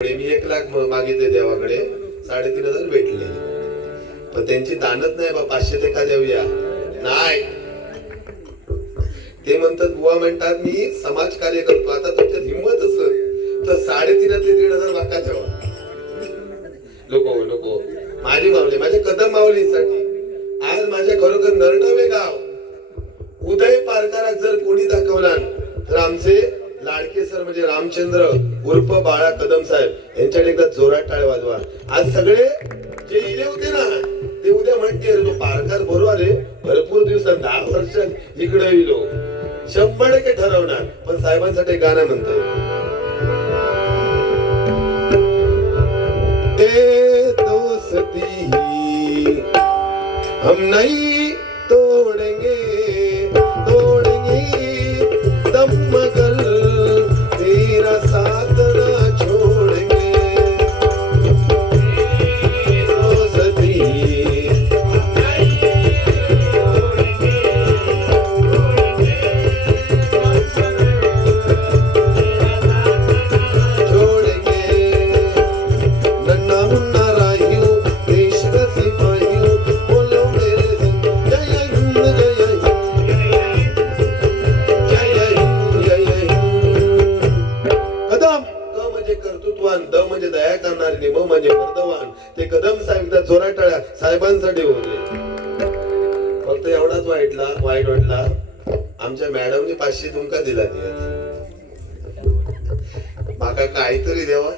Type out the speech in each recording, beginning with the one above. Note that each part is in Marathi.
मी 1,00,000 मागितले देवाकडे, 3,500 भेटले. पण त्यांची दानत नाही बा, 500 ते का देऊया नाही. ते म्हणतात, बुवा म्हणतात मी समाज कार्य करतो. आता तुमच्यात हिंमत असेल तर 3,500 ते 1,500 वाका द्यावा. लोक माझी माऊली, माझ्या कदम माऊलीसाठी आज माझ्या खरोखर नरनवे गाव उदय पारकारात जर कोणी दाखवला तर आमचे लाडके सर म्हणजे रामचंद्र उर्फ बाळा कदम साहेब यांच्याकडे एकदा जोरात टाळ्या वाजवा. आज सगळे जे इले होते ना ते उद्या म्हणते तो पारकार बरोबर आहे, भरपूर दिवसात 10 वर्षात इकडे इलो 100% ठरवणार. पण साहेबांसाठी गाणं म्हणतोय, ए दोस्ती हम नहीं तोड़ेंगे दम मगर तेरा साथ ना छोड़ेंगे. दोस्ती छोड़ेंगे नन्ना मुन्ना राहियो देश का सिपाही बोलो मेरे संग जय हिंद जय हिंद जय हिंद जय हिंद. कदम क म्हणजे कर्तृत्वान, द म्हणजे दया करणारे, म म्हणजे मर्दवान. ते कदम साहेब जोरात टाळ्या साहेबांसाठी होते. फक्त एवढाच वाईट वाटला आमच्या मॅडमने 500 तुमका दिला माका काहीतरी देवा.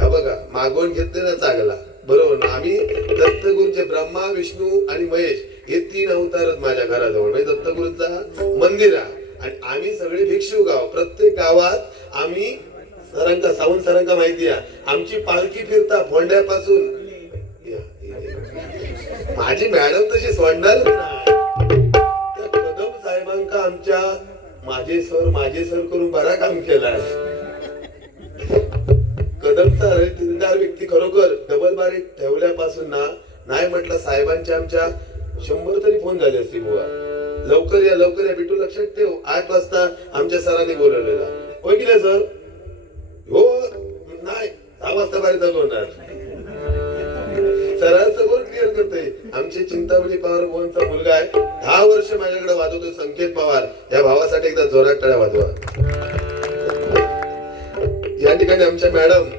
हा बघा मागवून घेतले ना चांगला बरोबर ना. आम्ही दत्तगुरूंचे ब्रह्मा विष्णू आणि महेश हे 3 अवतारच माझ्या घराजवळ म्हणजे दत्तगुरूंचा मंदिर आहे. आणि आम्ही सगळे भिक्षू गाव, प्रत्येक गावात आम्ही सरांका सावंत सरांका माहिती आहे आमची पालखी फिरता फोंड्यापासून. माझी मॅडम तशी सोडणार त्या कदम साहेबांका आमच्या माझे सर करून बरा काम केला. कदम सर दिलदार व्यक्ती खरोखर डबल बारीक ठेवल्यापासून ना नाही म्हटलं साहेबांच्या आमच्या 100 तरी फोन झाले असतील बुवा. लवकर या बिटू लक्षात ठेव. 8 वाजता आमच्या सरांनी बोलवलेला. होय की नाही सर? हो नाही 10 वाजता बाहेर होणार. सरांचं बोल क्लिअर करतोय. आमचे चिंतामणी पवार भुवनचा मुलगा आहे, 10 वर्ष माझ्याकडे वाजवतो संकेत पवार. या भावासाठी एकदा जोरात टाळ्या वाजवा. या ठिकाणी आमच्या मॅडम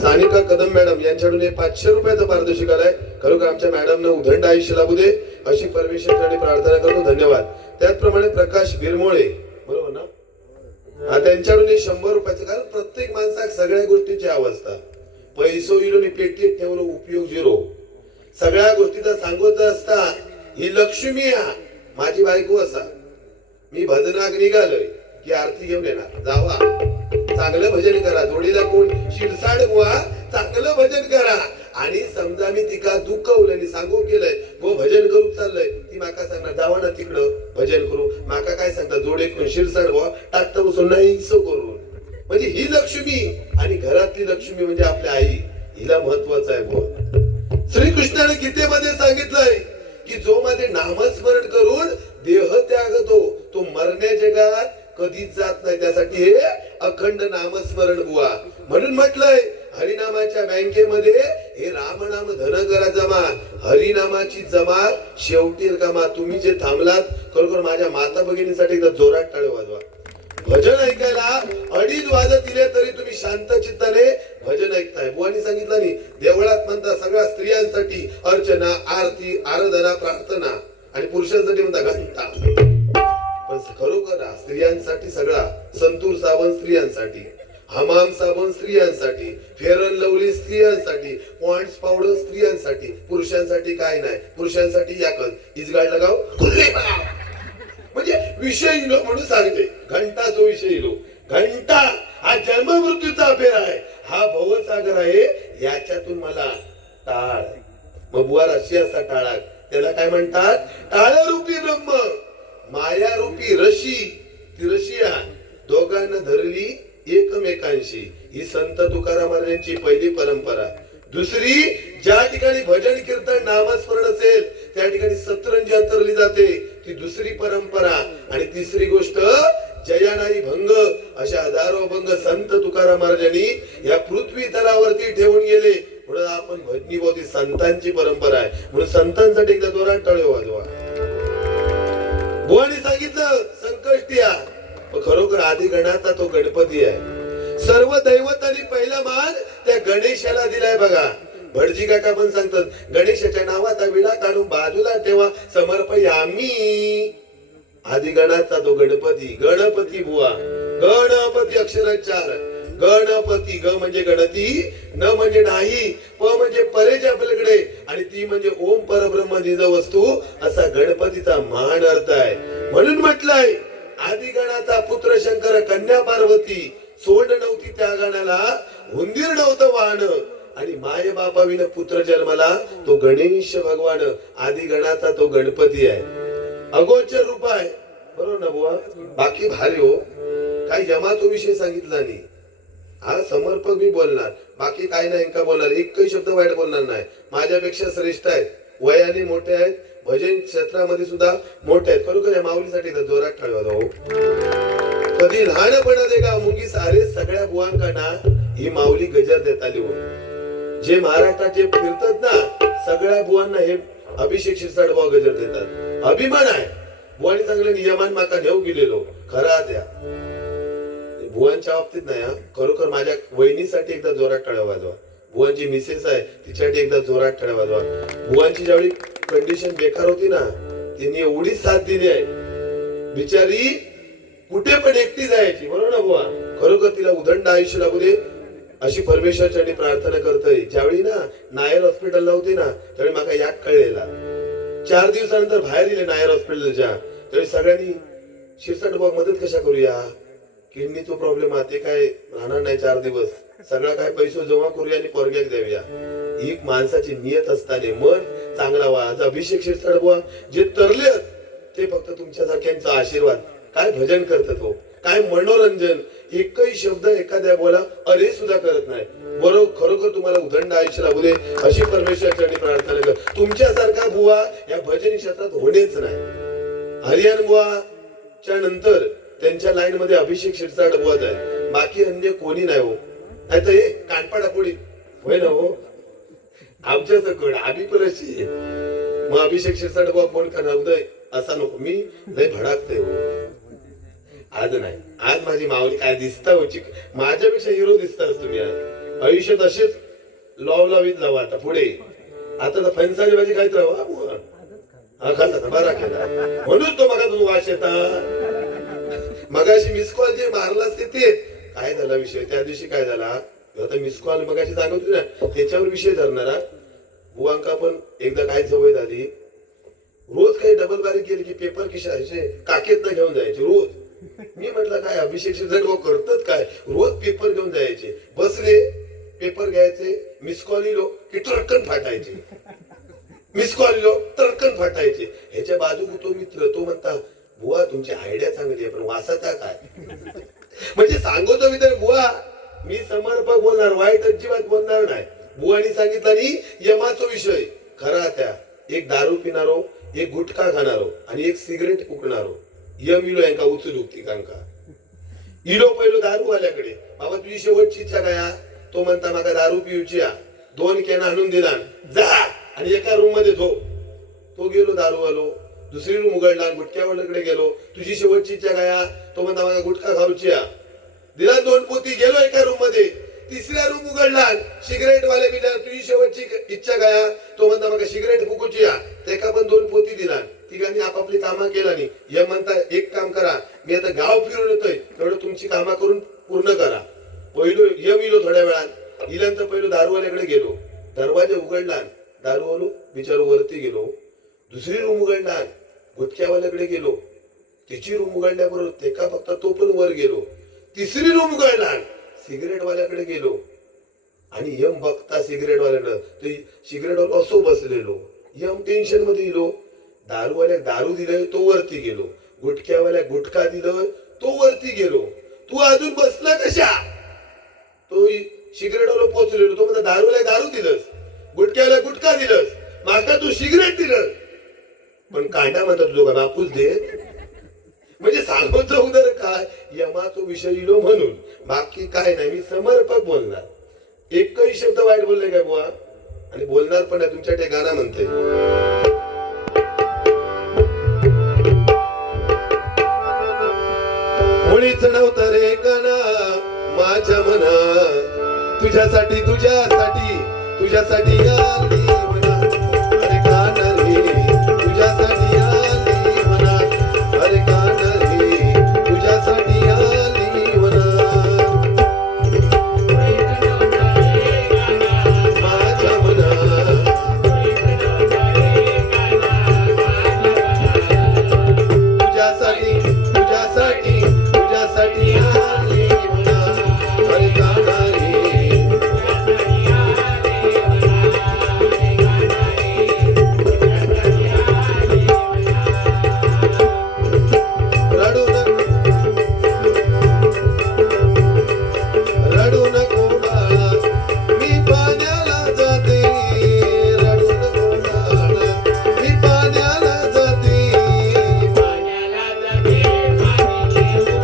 सानिका कदम मॅडम यांच्याकडून 500 रुपयाचा पारितोषिक आलाय. खरोखर आमच्या मॅडमना उदंड आयुष्य लाभू दे अशी परमेश्वराकडे प्रार्थना करतो. धन्यवाद. त्याचप्रमाणे प्रकाश बिरमोळे बरोबर ना, त्यांच्याकडून 100 रुपयाचं. कारण प्रत्येक माणसाक सगळ्या गोष्टीची अवस्था पैसो इलो आणि पेटीत ठेवलो उपयोग 0. सगळ्या गोष्टीचा सांगत असता ही लक्ष्मी हा माझी बायको असा. मी भजनाक निघालोय की आरती घेऊन येणार. जावा चांगलं भजन करा. जोडीला कोण शिरसाड बुवा चांगलं भजन करा. आणि समजा मी तिका दुखवलं सांगू केलंय गो भजन करू चाललंय, ती माका सांगणार जावा ना तिकडं भजन करू. माका काय सांगता जोडे कोण शिरसाड बुवा टाकता बसून नाही सो करून. म्हणजे ही लक्ष्मी आणि घरातली लक्ष्मी म्हणजे आपली आई, हिला महत्वाचं आहे बुवा. श्रीकृष्णाने गीतेमध्ये सांगितलंय की जो माझे नामस्मरण करून देह त्यागतो तो मरण्या जगात कधीच जात नाही. त्यासाठी हे अखंड नामस्मरण बुवा. म्हणून म्हटलंय हरिनामाच्या बँकेमध्ये हे रामनाम धन करा जमा, हरिनामाची जमा शेवटी कामा. तुम्ही जे थांबलात खरोखर माझ्या माता भगिनीसाठी एकदा जोरात टाळे वाजवा. भजन ऐकायला 2:30 वाजत दिले तरी तुम्ही शांत चित्ताने भजन ऐकताय. बुवानी सांगितलं नाही देवळात म्हणता सगळ्या स्त्रियांसाठी अर्चना आरती आराधना प्रार्थना आणि पुरुषांसाठी म्हणता घंटा. पण खरोखर स्त्रियांसाठी सगळा संतूर साबण स्त्रियांसाठी, हमाम साबण स्त्रियांसाठी, फेअर अँड लवली स्त्रियांसाठी, पॉइंट्स पावडर स्त्रियांसाठी. पुरुषांसाठी काय नाही. पुरुषांसाठी याकच इजगाड लगाव म्हणजे विषय इलो म्हणून सांगते. घंटा जो विषय इलो घंटा हा जन्म मृत्यूचा अफेर आहे. हा भवसागर आहे. याच्यातून मला टाळ मग बुवा रशी असा टाळा त्याला काय म्हणतात? टाळरूपी ब्रह्म मायारूपी रशी. ती रशिया दोघांना धरली एकमेकांशी. ही संत तुकाराम महाराजांची पहिली परंपरा. दुसरी ज्या ठिकाणी भजन कीर्तन नामस्मरण असेल त्या ठिकाणी सतरंजी अंतरली जाते, ती दुसरी परंपरा. आणि तिसरी गोष्ट जयानाई भंग अशा हजारो अभंग संत तुकाराम महाराजांनी या पृथ्वी तलावरती ठेवून गेले. म्हणून आपण भजनी भोवती संतांची परंपरा आहे, म्हणून संतांसाठी एकदा जोरात टाळी वाजवा. बुवानी सांगितलं संकष्टी आहे, पण खरोखर आदी गणाचा तो गणपती आहे. सर्व दैवतांनी पहिला मान त्या गणेशाला दिलाय बघा. भटजी काका पण सांगतात गणेशाच्या नावाचा विडा काढून बाजूला ठेवा समर्पयामी. आदिगणाचा तो गणपती, गणपती बुवा. गणपती अक्षरोच्चार. गणपती, ग म्हणजे गणती, न म्हणजे नाही, प म्हणजे परेच्या पलीकडे, आणि ती म्हणजे ओम परब्रह्म निज वस्तू, असा गणपतीचा महान अर्थ आहे. म्हणून म्हटलंय आदिगणाचा पुत्र शंकर, कन्या पार्वती, सोंड नव्हती त्या गणाला, हुंदीर नव्हतं वाहन, आणि माय बापाविन पुत्र जन्माला तो गणेश भगवान. आदिगणाचा तो गणपती आहे, अगोचर रूप आहे. बरोबर ना बुवा? बाकी भारी हो, काही जमातो विषय सांगितला नाही. हा समर्पक मी बोलणार, बाकी काही नाही का बोलणार, एकही शब्द वाईट बोलणार नाही. माझ्यापेक्षा श्रेष्ठ आहेत, वयाने मोठे आहेत, भजन क्षेत्रामध्ये सुद्धा मोठे आहेत. खरोखर या माऊलीसाठी जोरात टाळवा जाऊ. कधी लहानपणा दे का मुंगी सारे सगळ्या बुवांकांना ही माऊली गजर देत आली हो. जे महाराष्ट्रात जे फिरतात ना सगळ्या बुवांना हे अभिषेक शिरसाट बुवा गजर देतात. अभिमान आहे. बुवानी चांगले नियमान माका नेऊ गेलेलो खरा द्या. बुवांच्या बाबतीत नाही, खरोखर माझ्या वहिनीसाठी एकदा जोरात टाळ्या वाजवा. बुवांची मिसेस आहे तिच्यासाठी एकदा जोरात टाळ्या वाजवा. बुवांची ज्यावेळी कंडिशन बेकार होती ना, त्यांनी एवढी साथ दिली आहे, बिचारी कुठे पण एकटी जायची. बरोबर ना बुवा? खरोखर तिला उदंड आयुष्य लागू दे अशी परमेश्वरासाठी प्रार्थना करतोय. ज्यावेळी ना नायर हॉस्पिटलला होती ना, त्यावेळी माका याक कळलेला. 4 दिवसानंतर बाहेर दिले नायर हॉस्पिटलच्या, त्यावेळी सगळ्यांनी शिरसाट बुवा मदत कशा करूया, किडनीचा प्रॉब्लेम आहे, ते काय राहणार नाही 4 दिवस, सगळा काय पैसे जमा करूया आणि पोरग्याक देऊया. ही माणसाची नियत असताना मन चांगला व्हा. आज अभिषेक शिरसाट बुवा जे तरले ते फक्त तुमच्यासारख्यांचा आशीर्वाद. काय भजन करतात हो, काय मनोरंजन, एकही शब्द एखाद्या बोला अरे सुद्धा करत नाही. बरोबर, खरोखर तुम्हाला उदंड आयुष्य लाभू दे अशी परमेश्वराची प्रार्थना कर. तुमच्यासारखा बुवा या भजनी क्षेत्रात होणेच नाही. हरियाण बुवाच्या नंतर त्यांच्या लाईन मध्ये अभिषेक शिरसाट बुवाच आहे, बाकी अन्य कोणी नाही हो. नाही तर हे कानपाडा पोळी होय ना हो, आमच्या सकड आम्ही पण अशी. मग अभिषेक शिरसाट बुवा फोन करणार उदय असा नको, मी लय भडाकते हो. आज नाही, आज माझी माऊली काय दिसता होची, माझ्यापेक्षा हिरो दिसताच तुम्ही. आज आयुष्यात असेच लावीत लावा. आता पुढे आता फणसाची भाजी खायत राहा. हा खाल्ला बरा केला, म्हणून तो मगा तुम्ही वास येता. मगाशी मिस कॉल जे मारलास ते काय झाला विषय, त्या दिवशी काय झाला आता मिस कॉल मगाशी सांगत होती ना, त्याच्यावर विषय धरणारा. बुवांका पण एकदा काय सवय झाली, रोज काही डबल बारी केली की पेपर किशाचे काकेत न घेऊन जायचे रोज. मी म्हटलं काय अभिषेक शिरसाट करतात काय, रोज पेपर घेऊन जायचे. बसले पेपर घ्यायचे, मिस कॉल इलो की ट्रटकन फाटायचे, मिस कॉल इलो ट्रटकन फाटायचे. ह्याच्या बाजू तो मित्र तो म्हणता बुवा तुमची आयडिया चांगली आहे पण वासाचा काय. म्हणजे सांगतो मी तर बुवा मी समर्पक बोलणार, वाईट अजिबात बोलणार नाही. बुवानी सांगितलं नाही यमाचा विषय खरा त्या. एक दारू पिणारो, एक गुटखा खाणारो आणि एक सिगरेट फुकणारो, यम इलो यांका उचल उक्ती कांका. इलो पहिलो दारू वाल्याकडे, बाबा तुझी शेवटची इच्छा काय, तो म्हणता माका दारू पिऊची 2 कॅन आणून दिला जा आणि एका रूम मध्ये झोप. तो गेलो दारू वालो, दुसरी रूम उघडला, गुटख्यावाल्याकडे गेलो, तुझी शेवटची इच्छा काय, तो म्हणता माका गुटखा खाऊची दिला 2 पोती, गेलो एका रूम मध्ये. तिसऱ्या रूम उघडला, सिगरेट वाले बिला तुझी शेवटची इच्छा काय, तो म्हणता माका सिगरेट फुकूची त्याका पण 2 पोती दिला. तिघांनी आपापली कामं केला नाही. यम म्हणता एक काम करा, मी आता गाव फिरून येतोय, तेवढं तुमची कामं करून पूर्ण करा. पहिलो यम इलो थोड्या वेळात इल्यानंतर पहिलो दारूवाल्याकडे गेलो, दरवाजा उघडला, दारूवालो बिचारो वरती गेलो. दुसरी रूम उघडला, गुटख्यावाल्याकडे गेलो, तिची रूम उघडल्याबरोबर तेका फक्त तो पण वर गेलो. तिसरी रूम उघडला, सिगरेट वाल्याकडे गेलो आणि यम बघता सिगरेट वाल्याकडे, ते सिगरेट वाला असो बसलेलो. यम टेन्शन मध्ये गेलो. दारूवाल्या दारू दिलंय तो वरती गेलो, गुटख्यावाल्या गुटखा दिलं तो वरती गेलो. तू अजून बसला कशा, तो सिगरेट वाला पोचलेलो, तो म्हणता दारूवाल्या दारू दिलंस, गुटख्यावाल्या गुटखा दिलंस, माका तू सिगरेट दिलं. पण कांडा म्हणतात तुझं का बापूच दे. म्हणजे सांगतो उदर काय यमाचो विषय इलो म्हणून, बाकी काय नाही. मी समर्पक बोलणार, एकही शब्द वाईट बोलले काय बुवा, आणि बोलणार पण नाही. तुमच्या ते गाणं म्हणते, मुळीच नव्हतं रे गाणं माझ्या मना, तुझ्यासाठी तुझ्यासाठी तुझ्यासाठी आली म्हणा. अरे गाणं रे तुझ्यासाठी आली म्हणा, अरे गाणं रे तुझ्यासाठी आली म्हणा. माझ्या मना तुझ्यासाठी तुझ्यासाठी तुझ्यासाठी आली म्हणा. अरे गाणं रे रडू नको, रडू नको बाळा, मी पाण्याला जाते. रडू नको बाळा, मी पाण्याला जाते. पाण्याला जाते पाणी घेऊन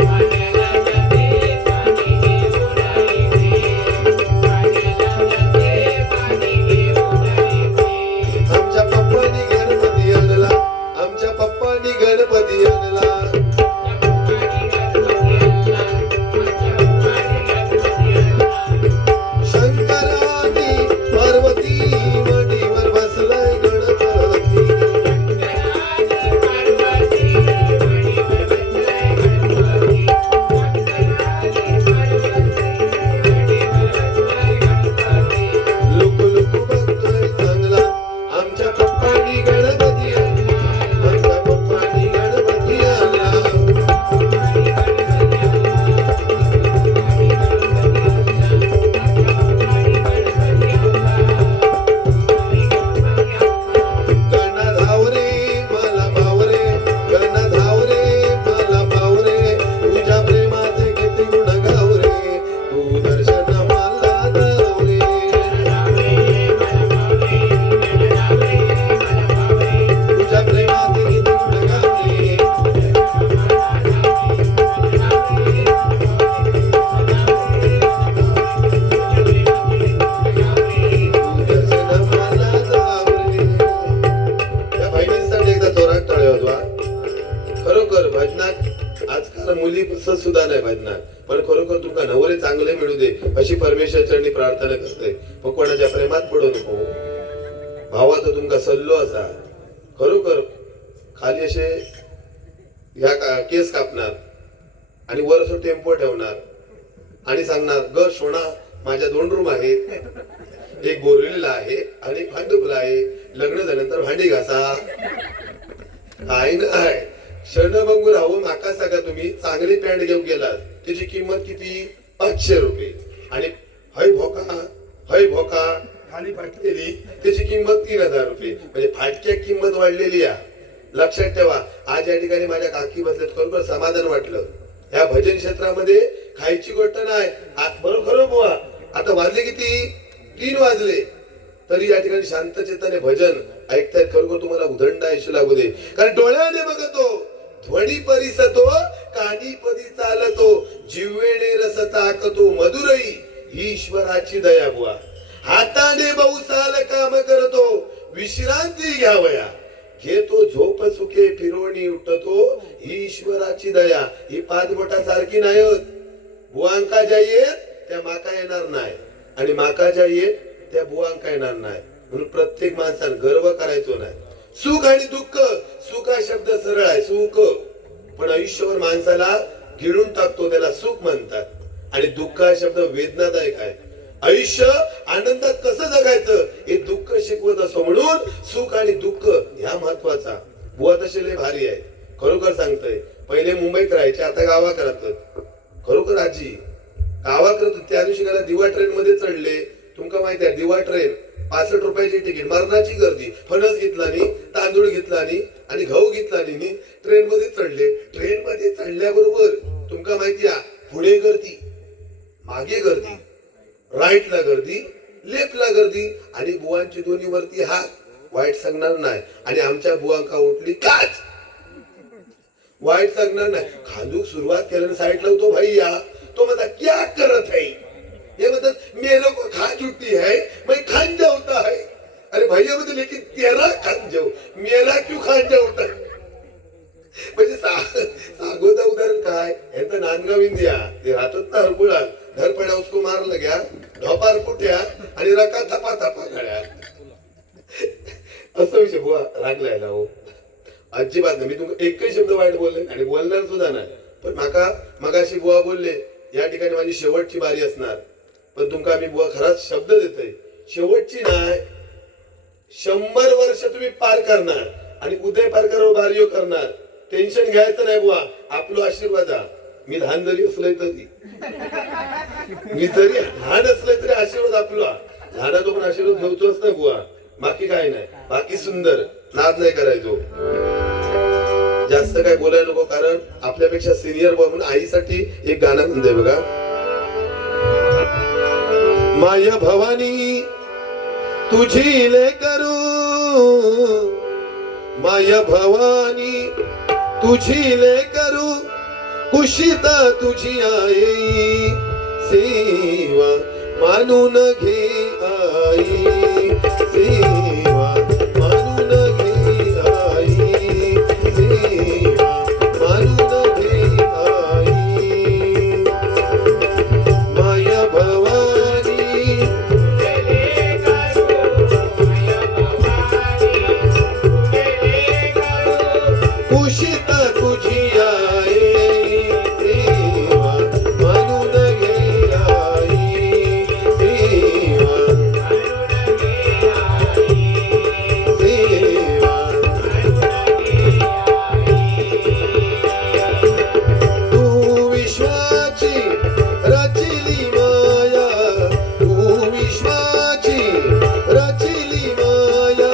पाण्याला जाते पाणी घेऊन पाण्याला जाते पाणी घेऊन आमच्या पप्पानी गणपती आणला, आमच्या पप्पानी गणपती आणला. शंकरानी पार्वती मणीवर बसलाय गणपती. लुकू लुकू बघतोय चांगला, आमच्या पप्पानी गणपती आणला, आमच्या पप्पानी गणपती आणला. गणा धाव रे मला भाव रे, गणा धाव रे मला भाव रे, तुझ्या प्रेमाचे किती गुण गाव रे, तू दर्शन मला दाव रे. तुझ्या प्रेमाचे किती गुण गाव रे, दर्शन मला दाव रे. त्या बहिणींसाठी एकदा जोरात टाळ्या वाजवा. खरोखर भजनात आजकाल मुली सुद्धा नाही भजनात, पण खरोखर तुमका नवरे चांगले मिळू दे अशी परमेश्वर चरणी प्रार्थना करते. मग कोणाच्या प्रेमात पडू नको. भावाचा तुमका सल्लो असा, खरोखर खाली असे केस कापणार आणि वर असं टेम्पो ठेवणार आणि सांगणार, ग सोना माझ्या 2 रूम आहेत, एक बोरिवलीला आहे आणि एक भांडुपला आहे, लग्न झाल्यानंतर भांडी घासा. काय नाही क्षणभंगूर राहून माका सांगा, तुम्ही चांगली पॅन्ट घेऊन गेलात, त्याची किंमत किती? 500 रुपये. आणि हय भोका खाली फाटलेली, त्याची किंमत 3000 रुपये. म्हणजे फाटक्या किंमत वाढलेली आहे. लक्षात ठेवा, आज या ठिकाणी माझ्या काकी बसल्यात, खरोखर समाधान वाटलं. या भजन क्षेत्रामध्ये खायची गोष्ट नाही. बरोबर बुवा, आता वाजले किती? 3 वाजले तरी या ठिकाणी शांतचेताने भजन ऐकतायत. खरोखर तुम्हाला उदंड आयुष्य लागू दे. कारण डोळ्याने बघतो, ध्वनी परिसतो, कानी पदी चालतो, जिव्वेने रस चाकतो, मधुरई ईश्वराची दया बुवा. हाताने बहुसाल काम करतो, विश्रांती घ्यावया, घेतो झोप सुखे, फिरोणी उठतो, ईश्वराची दया. ही 5 बोटा सारखी नाही होत. बुवांका ज्या येत त्या माका येणार नाही, आणि माका ज्या येत त्या बुवांका येणार नाही. म्हणून प्रत्येक माणसाला गर्व करायचो नाही. सुख आणि दुःख, सुख हा शब्द सरळ आहे, सुख, पण आयुष्यभर माणसाला गिळून टाकतो, त्याला सुख म्हणतात. आणि दुःख हा शब्द वेदनादायक आहे. आयुष्य आनंदात कसं जगायचं हे दुःख शिकवत असो, म्हणून सुख आणि दुःख ह्या महत्वाचा. बुवा तसे लय भारी आहे, खरोखर सांगतोय. पहिले मुंबईत राहायचे, आता गावाकडे. खरोखर आजी गावाकडे त्या दिवशी मला दिवा ट्रेन मध्ये चढले. तुमका माहिती आहे दिवा ट्रेन 65 रुपयाची तिकीट, मरणाची गर्दी. फणस घेतला नाही, तांदूळ घेतला नाही आणि गहू घेतला नाही, ट्रेन मध्ये चढले. ट्रेन मध्ये चढल्याबरोबर तुमका माहिती आहे पुढे गर्दी, मागे गर्दी, राईटला गर्दी, लेफ्टला गर्दी, आणि बुवांची दोन्ही वरती हात. वाईट सांगणार नाही. आणि आमच्या बुवांका उठली काच, वाईट सांगणार नाही. खांदूक सुरुवात केल्याने साईड लावतो भाई या तो म्हणता क्या करत है ये म्हणतात मेरे को खा छुट्टी है मैं खांजा होता है. अरे भैया बोलते लेकिन तेरा खांजा मेरा क्यों खांजा होता है. म्हणजे सागोदा उदाहरण काय यांचं नांदगाव इंडिया ते राहतात ना हरकुळा धरपड्या उसको मारलं गया ढोपार पुट्या आणि रका थपा थपा गळ्या असं विषय बुवा रागलायला हो अजिबात नाही. मी तुमका एकही शब्द वाईट बोलले आणि बोलणार सुद्धा नाही. पण मगाशी बुवा बोलले या ठिकाणी माझी शेवटची बारी असणार. पण तुमका मी बुवा खराच शब्द देतोय शेवटची नाही. 100 वर्ष तुम्ही पार करणार आणि उदय पार करावं बारीयो करणार. टेन्शन घ्यायचं नाही बुवा. आपलो आशीर्वाद मी लहान जरी असलोय तरी मी जरी लहान असलोय तरी आशीर्वाद आपला लहानाचा पण आशीर्वाद घेऊतोच ना बुवा. बाकी काय नाही. बाकी सुंदर नाद नाही करायचो. जास्त काय बोलायला नको कारण आपल्यापेक्षा सिनियर बुवा म्हणून आईसाठी एक गाणं म्हणते बघा. माय भवानी तुझी लेकरू माय भवानी तुझी लेकरू कुशिता तुझी आई सेवा मानून घे आई सेवा मानून घे आई सेवा मानून घे आई माया भवानी कुशिता तुझी आई सेवा मानून घे आई सेवा सेवा तू विश्वाची रचिली माया तू विश्वाची रचिली माया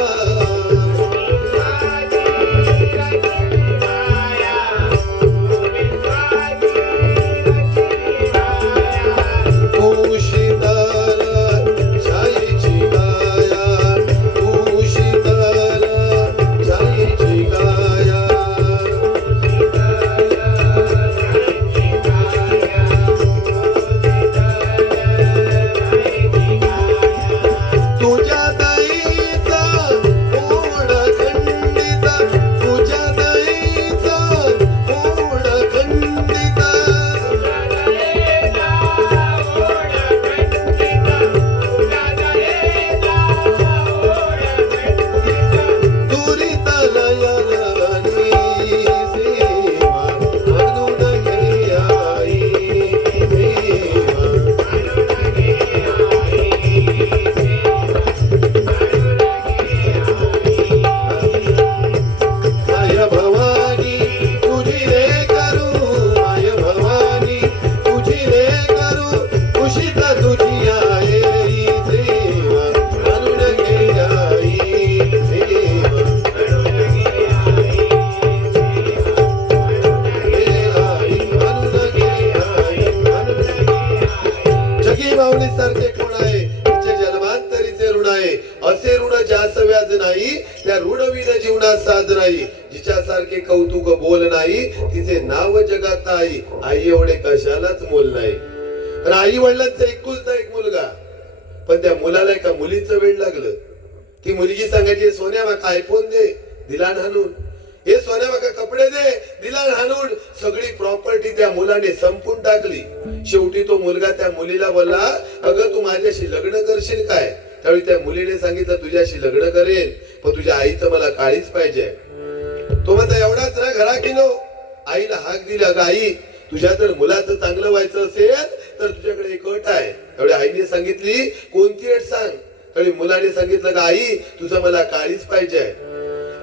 सारखे कोण आहे तिचे जन्मांतरीचे ऋण आहे असे ऋण ज्यास व्याज नाही त्या ऋणविन जीवनात साध नाही जिच्यासारखे कौतुक बोल नाही तिचे नाव जगात आई आई एवढे कशालाच मोल नाही. आणि आई वडिलांचा एकुलता एक मुलगा पण त्या मुलाला एका मुलीचं वेळ लागलं. ती मुलगी सांगायची सोन्या माका आयफोन दे दिला हाणून हे सोन्या माका कपडे दे दिला हाणून सगळी प्रॉपर्टी त्या मुलाने संपून टाकली. शेवटी तो मुलगा त्या मुलीला बोलला अगं तू माझ्याशी लग्न करशील काय. त्यावेळी त्या मुलीने सांगितलं तुझ्याशी लग्न करेन पण तुझ्या आईचं मला काळीच पाहिजे. तो म्हणता एवढाच ना घरा गेलो आईला हाक दिली अगं आई तुझ्या जर मुलाचं चांगलं व्हायचं असेल तर तुझ्याकडे एक अट आहे. त्यावेळी आईने सांगितली कोणती अट सांग. त्यावेळी मुलाने सांगितलं का आई तुझं मला काळीच पाहिजे.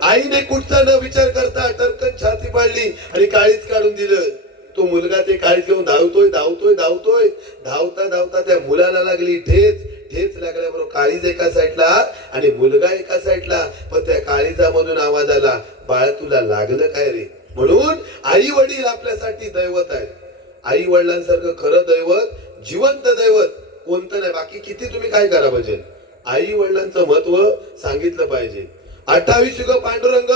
आईने कुठचा न विचार करता टरकन छाती पाडली आणि काळीच काढून दिलं. तो मुलगा ते काळीच घेऊन धावतोय धावतोय धावतोय धावता धावता त्या मुलाला लागली ठेच. ठेच लागल्याबरोबर काळीज एका साईडला आणि मुलगा एका साईडला. पण त्या काळीजामधून आवाज आला बाळ तुला लागलं काय रे. म्हणून आई वडील आपल्यासाठी दैवत आहेत. आई वडिलांसारखं खरं दैवत जिवंत दैवत कोणतं नाही. बाकी किती तुम्ही काय करा पाहिजे आई वडिलांचं महत्व सांगितलं पाहिजे. 28 युग पांडुरंग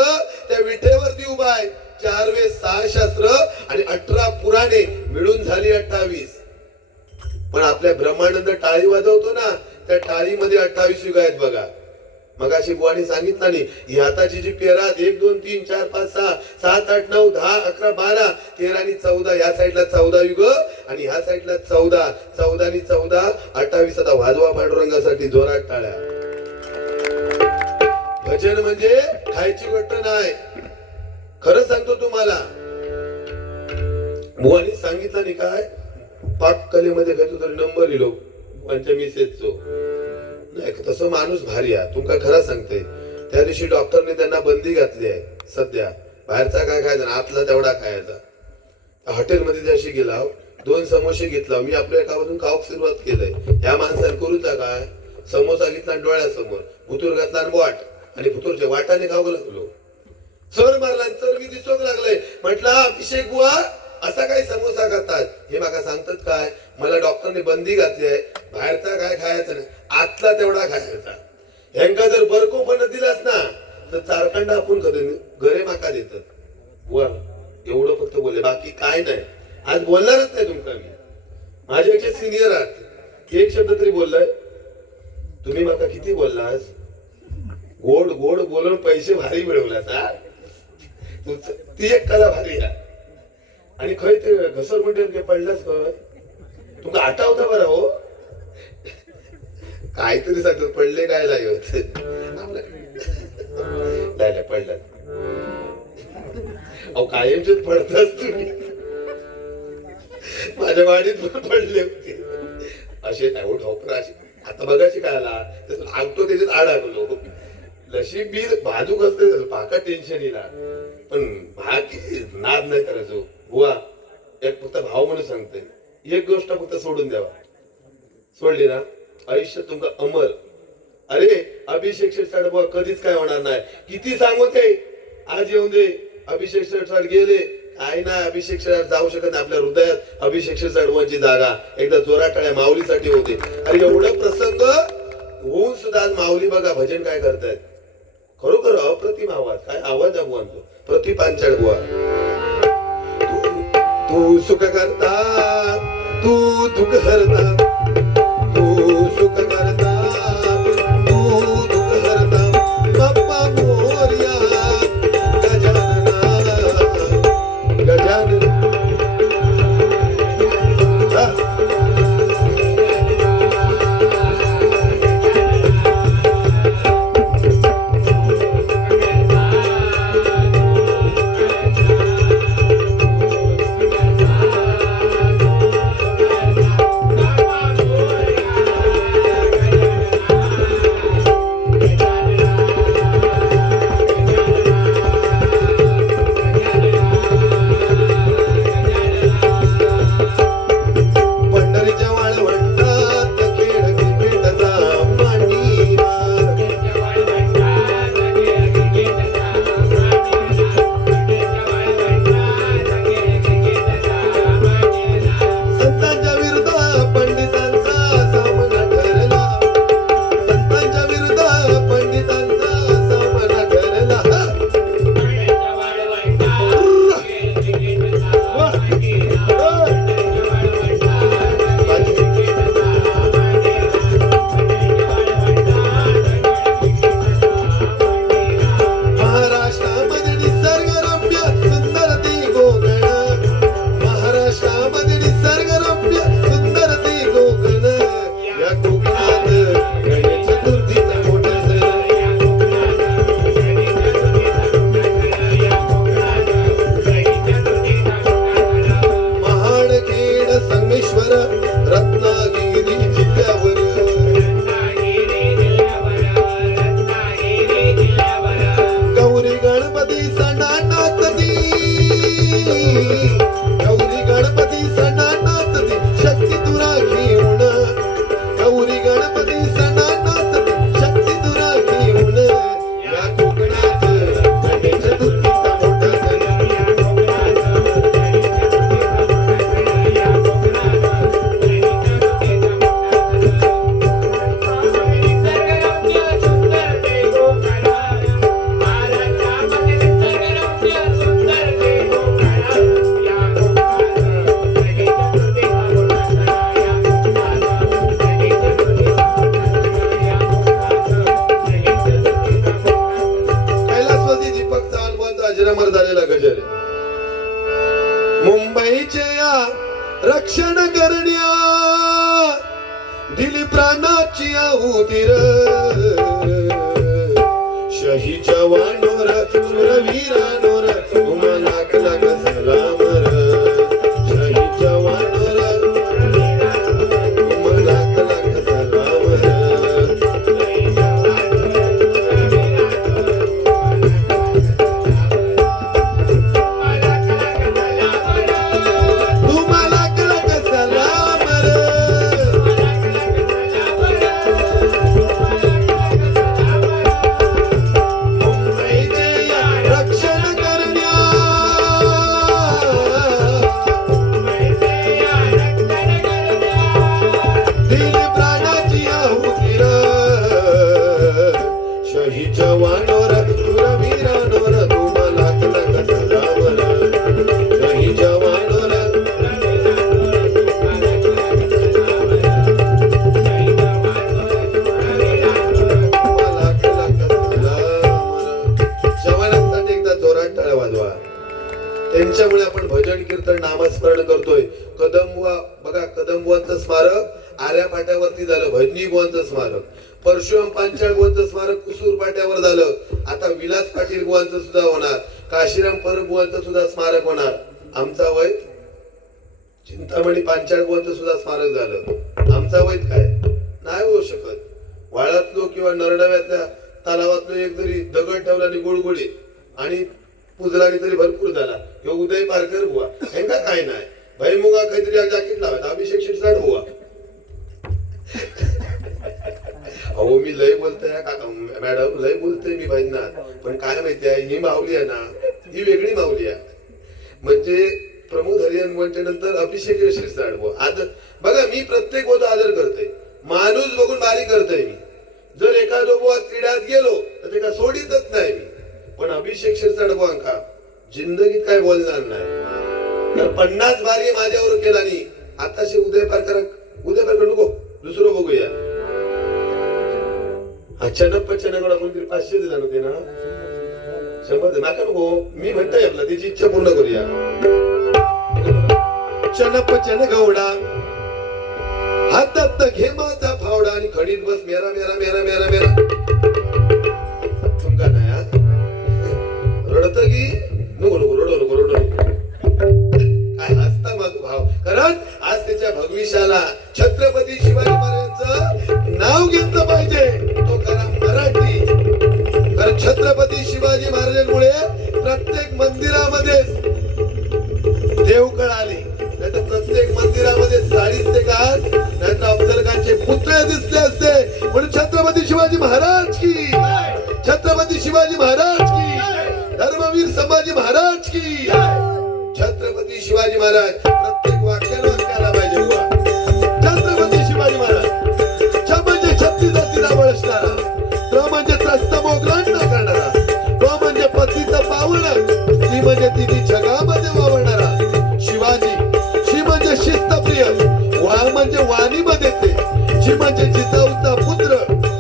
त्या विठेवरती उभा आहे. 4 वे 6 शास्त्र आणि 18 पुराणे मिळून झाली 28. पण आपल्या ब्रह्मानंद टाळी वाजवतो ना, त्या टाळीमध्ये 28 युग आहेत बघा. मगाशी बुवानी सांगितलं नाही, ही हाताची जी पेरात 1 2 3 4 5 6 7 8 9 10 11 12 13 आणि 14, या साईडला 14 युग आणि ह्या साईडला 14 14 आणि 14 28. आता वाजवा पांडुरंगासाठी जोरात टाळ्या. भजन म्हणजे खायची गोष्ट नाही, खरं सांगतो तुम्हाला. बुवानी सांगितलं नाही काय, पाककलेमध्ये घेतो तरी नंबर इलो पंचमीसेचो नाही, तसं माणूस भारी आहे. तुमका खरं सांगते, त्या दिवशी डॉक्टरने त्यांना बंदी घातली आहे. सध्या बाहेरचा काय खायचा ना, आतला तेवढा खायचा. हॉटेलमध्ये त्याशी गेला, 2 समोसे घेतला. मी आपल्या एकामधून खाऊक सुरुवात केलंय. ह्या माणसाने करूचा काय, समोसा घेतला डोळ्यासमोर, भुतूर घातला आणि वाट, आणि भुतूरच्या वाटाने खाऊ लागलो. चर मारला, चर मी दिसोक लागलंय. म्हटलं अभिषेक बुवा असा काही समोसा खातात, हे माका सांगतात काय, मला डॉक्टरने बंदी घातली आहे, बाहेरचा काय खायचा नाही, आतला तेवढा खायचा. ह्यांका जर बरको पण दिलास ना तर चारखंड आपण घरे माका देतात. बुवा एवढं फक्त बोलले, बाकी काय नाही. आज बोलणारच नाही तुमका मी, माझ्यापेक्षा सिनियर आहात. एक शब्द तरी बोललाय तुम्ही, माका किती बोललास. गोड गोड बोलून पैसे भारी मिळवलास. हा ती एक कला भारी आहे. आणि खय ते घसर म्हणजे पडलास खय, तुमका आठवता बरं हो, काहीतरी सांगतो पडले काय लागत नाही पडलं. अहो कायमचेच पडताच तुम्ही, माझ्या वाडीत पण पडले होते असे नाही ढोपरा असे. आता बघायची काय आला अंगतो त्याच्यात अडकलो. लशी बीर भाजूक असते पाका टेन्शन येईल, पण भाकी नाद नाही करायचो. बुवा एक फक्त भाव म्हणून सांगते, एक गोष्ट फक्त सोडून द्यावा, सोडली ना आयुष्य तुमका अमर. अरे अभिषेक शेठ बुवा कधीच काय होणार नाही. किती सांगू ते, आज येऊन दे अभिषेक शेठ गेले काय नाही, अभिषेक शेठ जाऊ शकत नाही. आपल्या हृदयात अभिषेक शेठ साडवांची जागा एकदा जोरात टाळ्या माऊलीसाठी होते. अरे एवढं प्रसंग होऊन सुद्धा आज माऊली बघा भजन काय करतायत, खरोखर अप्रतिम आवाज. काय आवाज आहे बुवांचो, प्रतिपांचाळ बुवा. तू सुख करता, तू दुःख हरता, तू सुख करता, तू दुःख हरता, बाप्पा मोरया गजानना गजानन. रक्षण करण्या दिली प्राणाची आहुती र शही जवानोर शूरवीरानोर तुम्हा लाख लाख सलाम र शही जवानोर तुम्हा लाख लाख सलाम र तुम्हाला लाख सलाम र मुंबईचे रक्षण करण्या दिली प्राणाची आहुती र शही जवानोर शूरवीरानोर तुम्हाला लाख सलाम र शही जवानोर जवानांसाठी एकदा जोरात टाळ्या वाजवा. त्यांच्यामुळे आपण भजन कीर्तन नामस्मरण करतोय. कदमबुवा बघा, कदमबुवांचं स्मारक आर्या पाट्यावरती झालं, भजनी बुवांचं स्मारक, परशुराम पांचाळ बुवांचं स्मारक कुसूर पाट्यावर झालं, आता विलास पाटील बुवांचं सुद्धा होणार, काशीराम परब बुवांचं सुद्धा स्मारक होणार. आमचा वय चिंतामणी पांचाळ बुवांचं सुद्धा स्मारक झालं. आमचा वय काय नाही होऊ शकत. वाळातलो किंवा नरडव्यातल्या तलावातलो एक जरी दगड ठेवला आणि गुळगुळी आणि पुजलानी तरी भरपूर झाला. किंवा उदय पारकर बुवा यांना काय नाही, भैमुगा काहीतरी जॅकेट लावायचं, अभिषेक शिरसाट बुवा. अहो मी लय बोलतोय मॅडम, लय बोलतोय मी बहिणा, पण काय माहिती आहे ही माऊली आहे ना, ही वेगळी माऊली आहे. म्हणजे प्रमोद हरिहन म्हटल्यानंतर अभिषेक शिरसाट बुवा. आज बघा मी प्रत्येक गोष्ट आदर करते, माणूस बघून बारी करतोय मी. जर एखादो बुवा तिड्यात गेलो तर ते का सोडीतच नाही मी, पण अभिषेक शिरसाट बुवांका जिंदगीत काय बोलणार नाही. तर 50 बारी माझ्यावर केला नाही. आताशी उदय पारकर नको, दुसरं बघूया. अचानक कोणतरी 500 दिला नव्हते ना, 100 दे नाका नको. मी म्हणतोय आपला त्याची इच्छा पूर्ण करूया. चनप गौडा हातात घे माझा फावडा आणि खडीत बस मेरा मेरा मेरा मेरा मेरा. तुमका नाही रडत की नको नको रडो नको रडो नको. काय हसता माझा भाव, कारण आज त्याच्या भगविशाला छत्रपती शिवाजी महाराजांचं नाव घेतलं पाहिजे. तो करा मराठी, कारण छत्रपती शिवाजी महाराजांमुळे प्रत्येक मंदिरामध्ये देवकळ आली, नाहीतर प्रत्येक मंदिरामध्ये साडीचे घाट, नाहीतर अफजल खानचे पुतळे दिसले असते. म्हणून छत्रपती शिवाजी महाराज की, छत्रपती शिवाजी महाराज की, धर्मवीर संभाजी महाराज की, छत्रपती शिवाजी महाराज. प्रत्येक वाक्याला वाक्याला पाहिजे बुवा. छत्रपती शिवाजी महाराज छ म्हणजे 36 जातीला बळसणारा, त्र म्हणजे त्रस्त मोगलांड करणारा, प म्हणजे पतीचं पावलं, ती म्हणजे तिने जगामध्ये वावरणारा शिवाजी. शी म्हणजे शिस्तप्रिय, वा म्हणजे वाणीमध्ये ते, जी म्हणजे जिजाऊचा पुत्र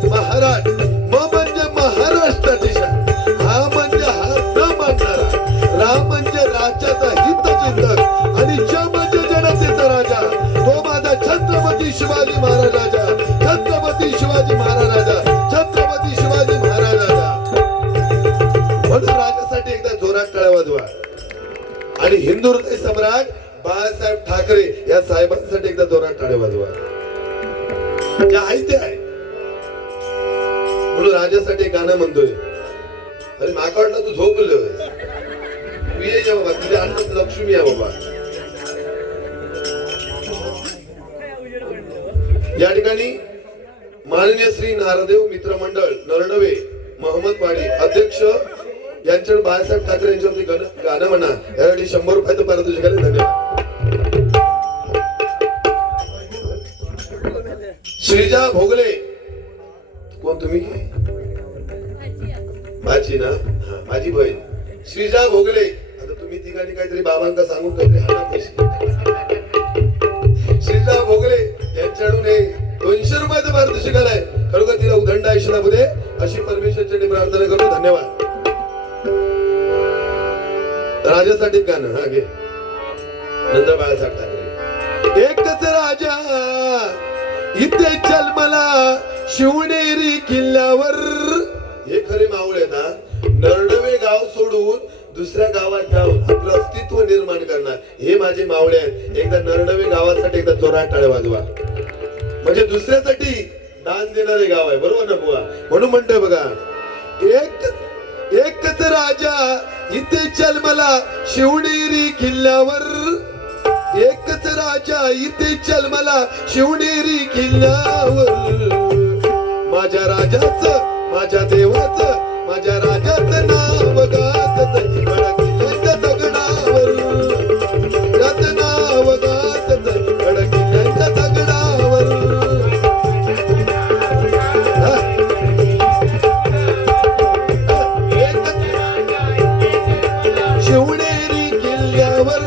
महाराज, म म्हणजे महाराष्ट्राची शान, हा म्हणजे हात न मानणारा, रा म्हणजे राज्याचा हितचिंतक, आणि ज म्हणजे जनतेचा राजा, तो माझा छत्रपती शिवाजी महाराजा, छत्रपती शिवाजी महाराजा, छत्रपती शिवाजी महाराजा. म्हणून राजासाठी एकदा जोरात टाळ्या वाजवा. आणि हिंदू हृदय सम्राट बाळासाहेब ठाकरे या साहेबांसाठी एकदा जोरात टाळ्या वाजवा. जे आहे ते आहे. म्हणून राजासाठी एक गाणं म्हणतोय. अरे माका वाटलं तू झोपलोय, तू ये बाबा, तुझ्या अंगात लक्ष्मी आहे बाबा. या ठिकाणी माननीय श्री नारदेव मित्र मंडळ नरडवे महमदवाडी अध्यक्ष यांच्यावर बाळासाहेब ठाकरे यांच्यावरती गाणं म्हणा, यासाठी 100 रुपयाचं पारितोषिक आहे. धन्यवाद. श्रीजा भोगले, कोण तुम्ही? माझी ना, हा माझी बहीण श्रीजा भोगले. आता तुम्ही तिघांनी काहीतरी बाबांका सांगून काहीतरी हाणा पैसे. श्रीजा भोगले यांच्याकडून 200 रुपयाचं पारितोषिक आलंय. खरोखर तिला उदंड आयुष्य लाभू दे अशी परमेश्वरची प्रार्थना करतो. धन्यवाद. राजासाठी गाणं हा घे, नंतर बाळासाहेब ठाकरे. राजा इथे जन्मला शिवनेरी किल्ल्यावर. हे खरे मावळे ना, नरडवे गाव सोडून दुसऱ्या गावात जाऊन आपलं अस्तित्व निर्माण करणार हे माझे मावळे आहेत. एकदा नरडवे गावासाठी एकदा जोरात टाळ्या वाजवा. म्हणजे दुसऱ्यासाठी दान देणारे गाव आहे, बरोबर ना बुवा? म्हणून म्हणतोय बघा, एकच राजा इथे जन्मला शिवनेरी किल्ल्यावर. एकच राजा इथे जन्मला शिवनेरी किल्ल्यावर. माझ्या राजाचं, माझ्या देवाचं, माझ्या राजाचं नाव गाजत गडा किल्ल्याच्या दगडावर. त्याचं नाव गाजत गडा किल्ल्याच्या दगडावर. शिवनेरी किल्ल्यावर.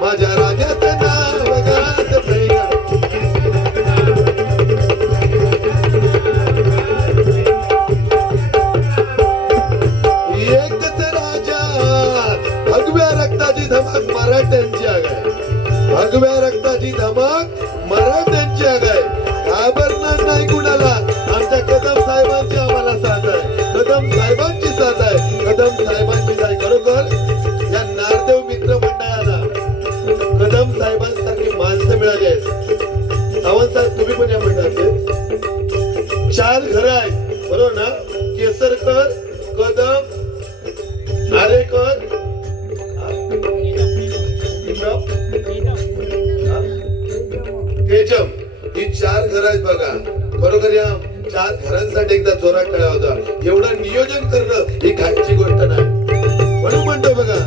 माझ्या राजाचं नाव गाजत एकच राजा. भगव्या रक्ताची धमक मराठ्यांची आग आहे. भगव्या रक्ताची धमक मराठ्यांची आग आहे. घाबरणार नाही कुणाला. आमच्या कदम साहेबांची आम्हाला साथ आहे. कदम साहेबांची साथ आहे. कदम साहेबांची साथ. खरोखर या नारदेव मित्र मंडळाला कदम साहेबांसारखी माणसं मिळाली आहेत. सावंत साहेब तुम्ही पण या मंडळाचे. 4 घरं आहेत, बरोबर ना? केसरकर, कदम, आरेकर, तेजम, ही 4 घरं आहेत बघा. बरोबर, या 4 घरांसाठी एकदा जोरात टाळ्या होता. एवढं नियोजन करणं ही खायची गोष्ट नाही. म्हणून म्हणतो बघा,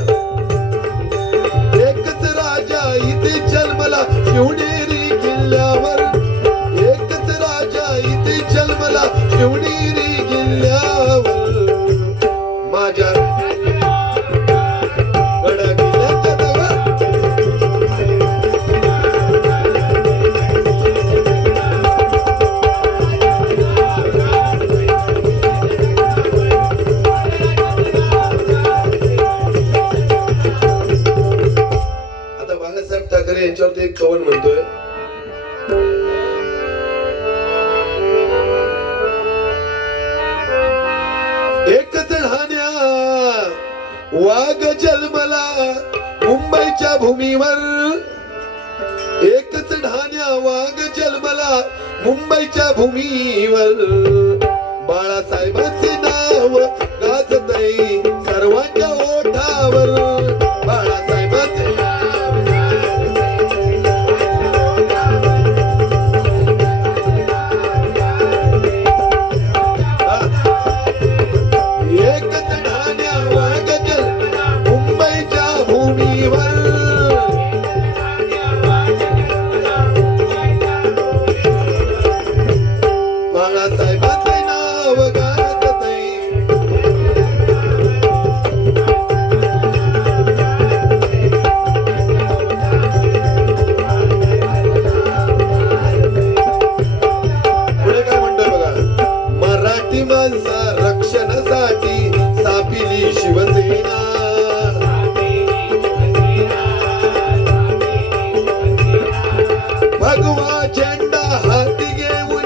एकच राजा इथे जन्मला शिवनेरी किल्ल्यावर. एकच राजा इथे जन्मला शिवनेरी किल्ल्यावर. माझ्या गडा किल्ल्याच्या दगडावर. बाळासाहेब ठाकरे यांच्यावरती एक कवन म्हणतोय. एकच ढाण्या वाघ जन्मला मुंबईच्या भूमीवर. एकच ढाण्या वाघ जन्मला मुंबईच्या भूमीवर. बाळासाहेबांचे नाव गाजतय सर्वांच्या ओठावर. बाळासाहेबांचे बाळासाहेबांचे नाव गाजतय. पुढे काय म्हणतोय बघा, मराठी माणसा रक्षणासाठी स्थापिली शिवसेना. भगवा झेंडा हाती घेऊन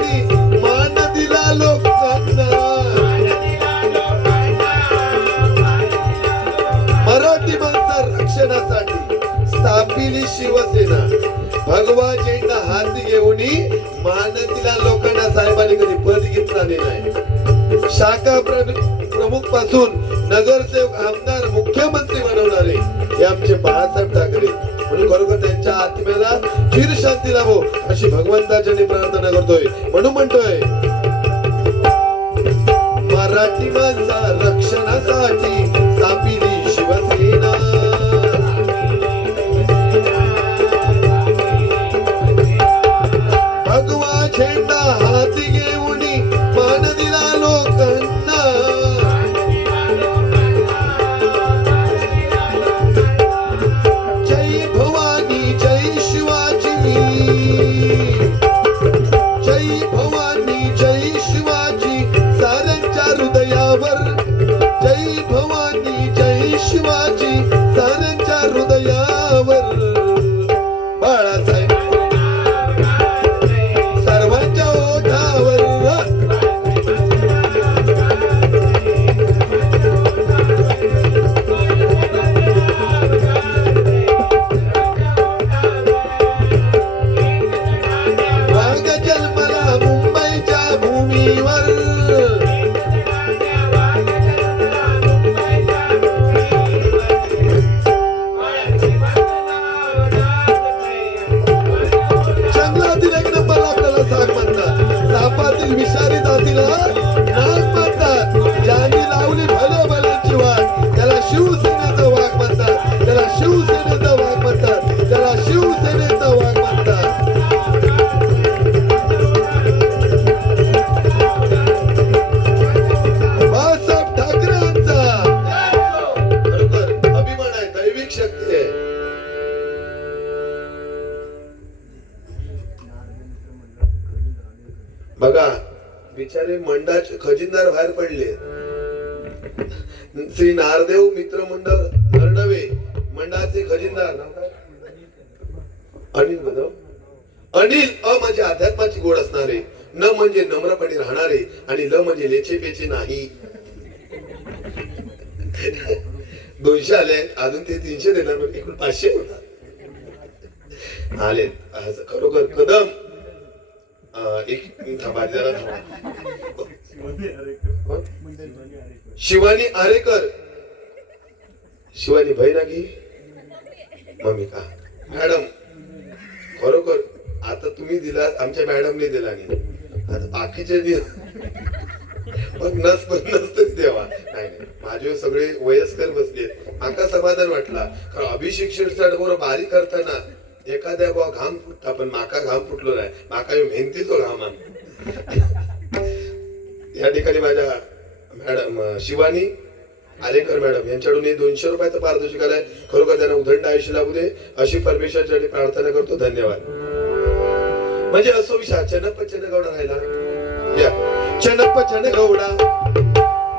मान दिला लोकांना. मराठी माणसा रक्षणासाठी स्थापिली शिवसेना. भगवा झेंडा हाती घेऊन मान दिला लोकांना. साहेबांनी कधी पद घेतला नाही. शाखा प्रमुख पासून नगरसेवक, आमदार, मुख्यमंत्री बनवणारे हे आमचे बाळासाहेब ठाकरे. म्हणून खरोखर त्यांच्या आत्म्याला चिर शांती लाभो अशी भगवंताच्या प्रार्थना करतोय. म्हणून म्हणतोय, मराठी माणसा रक्षणासाठी स्थापिली शिवसेना. भगवा झेंडा हाती घेऊन मान दिला लोकांना. जय भवानी जय शिवाजी. जय भवानी जय शिवाजी साऱ्यांच्या हृदयावर. खजिनदार बाहेर पडले. श्री नारदेव मित्र मंडळ नरडवे मंडळाचे खजिनदार नाव काय? अनिल बदव. अनिल अ म्हणजे अध्यात्माची गोड असणारे, न म्हणजे नम्रपणे राहणारे आणि ल म्हणजे लेचे पेचे नाही. 200 आले, अजून ते 300 देणार, पण एकूण 500 होणार आले. खरोखर कदम एक थांबा जरा थांबा. शिवानी आरेकर, शिवानी बहिणागी मम्मी का मॅडम, खरोखर आता तुम्ही दिला, आमच्या मॅडमने दिला नाही, आता बाकीचे पन्नास तरी देवा. नाही नाही, माझे सगळे वयस्कर बसले, माका समाधान वाटला. कारण अभिशिक्षण बरोबर बारी करताना एखाद्या बा घाम फुटता, पण माका घाम फुटलो नाही, माका मेहनतीचो घाम आहे. या ठिकाणी माझ्या मॅडम शिवानी आरेकर मॅडम यांच्याकडून 200 रुपयाचं पारितोषिक आलंय. खरोखर त्यांना उदंड आयुष्य लाभू दे अशी परमेश्वरासाठी प्रार्थना करतो. धन्यवाद. म्हणजे असो विषय चनप्प चनगौडा राहिला. या चनप्प चनगौडा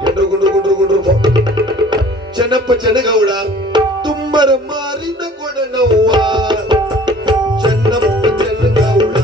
गुंडू गुंडू गुंडू गुंडू चनप्प चनगौडा तुंबर मारीन कोड नव्वा. चनप्प चनगौडा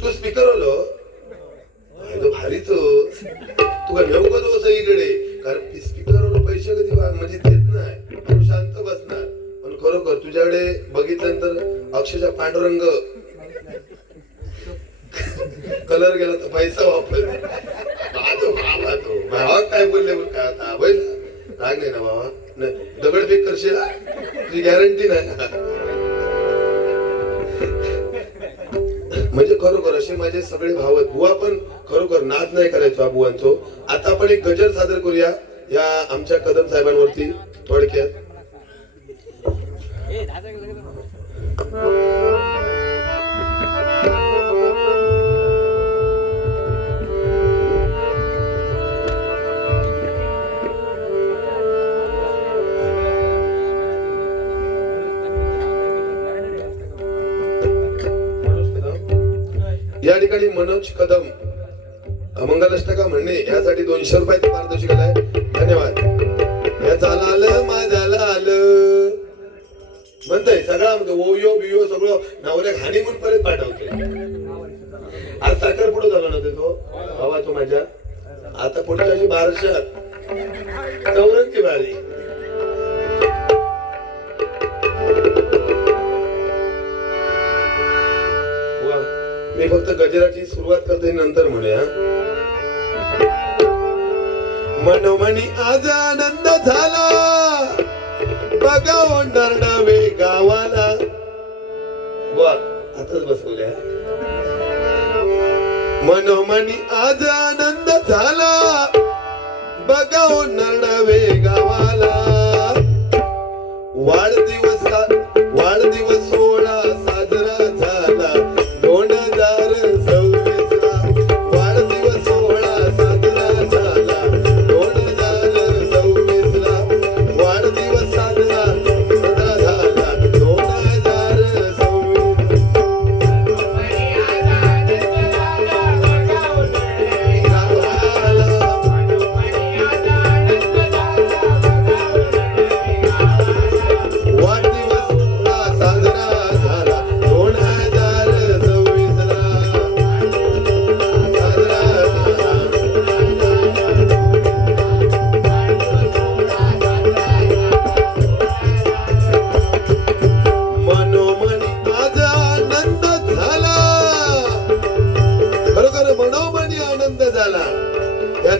तू स्पीकर होलो भारीच तुका नेऊ का दोस इकडे, कारण स्पीकर पैसे कधी म्हणजे देत नाही, तू शांत बसणार. पण खरोखर तुझ्याकडे बघितल्यानंतर अक्षरशः पांडुरंग कलर गेला तर पैसा वापर. भावा काय बोलले काय आता बैल राग नाही ना बाबा, दगड फेक करशील तुझी गॅरंटी नाही. म्हणजे खरोखर असे माझे सगळे भाव आहेत. बुवा पण खरोखर नाद नाही करायचो बुवांचो. आता आपण एक गजल सादर करूया या आमच्या कदम साहेबांवरती थोडक्यात. या ठिकाणी मनोज कदम मंगलाष्टका म्हणणे यासाठी 200 रुपयाचे पारितोषिक आलंय. धन्यवाद. या झालं आलं माझ्याला आलं म्हणतंय सगळा म्हणजे ओयो बियो सगळं नवऱ्या हानिमून पर्यंत पाठवते. आज साखर पुढे झाला नव्हते तो भावा तो माझ्या. आता पुढच्या 1200 चौरंगी बारी. मी फक्त गजराची सुरुवात करते नंतर म्हणूया. मनोमनी आज आनंद झाला बघा नरडवे गावाला. वा आताच बसवल्या. मनोमनी आज आनंद झाला बघा नरडवे गावाला. वाढदिवस सोहळा साजरा झाला 2026 ला. वाढदिवस सोहळा साजरा झाला 2026 ला. वाढदिवस साजरा झाला 2026. वाढदिवस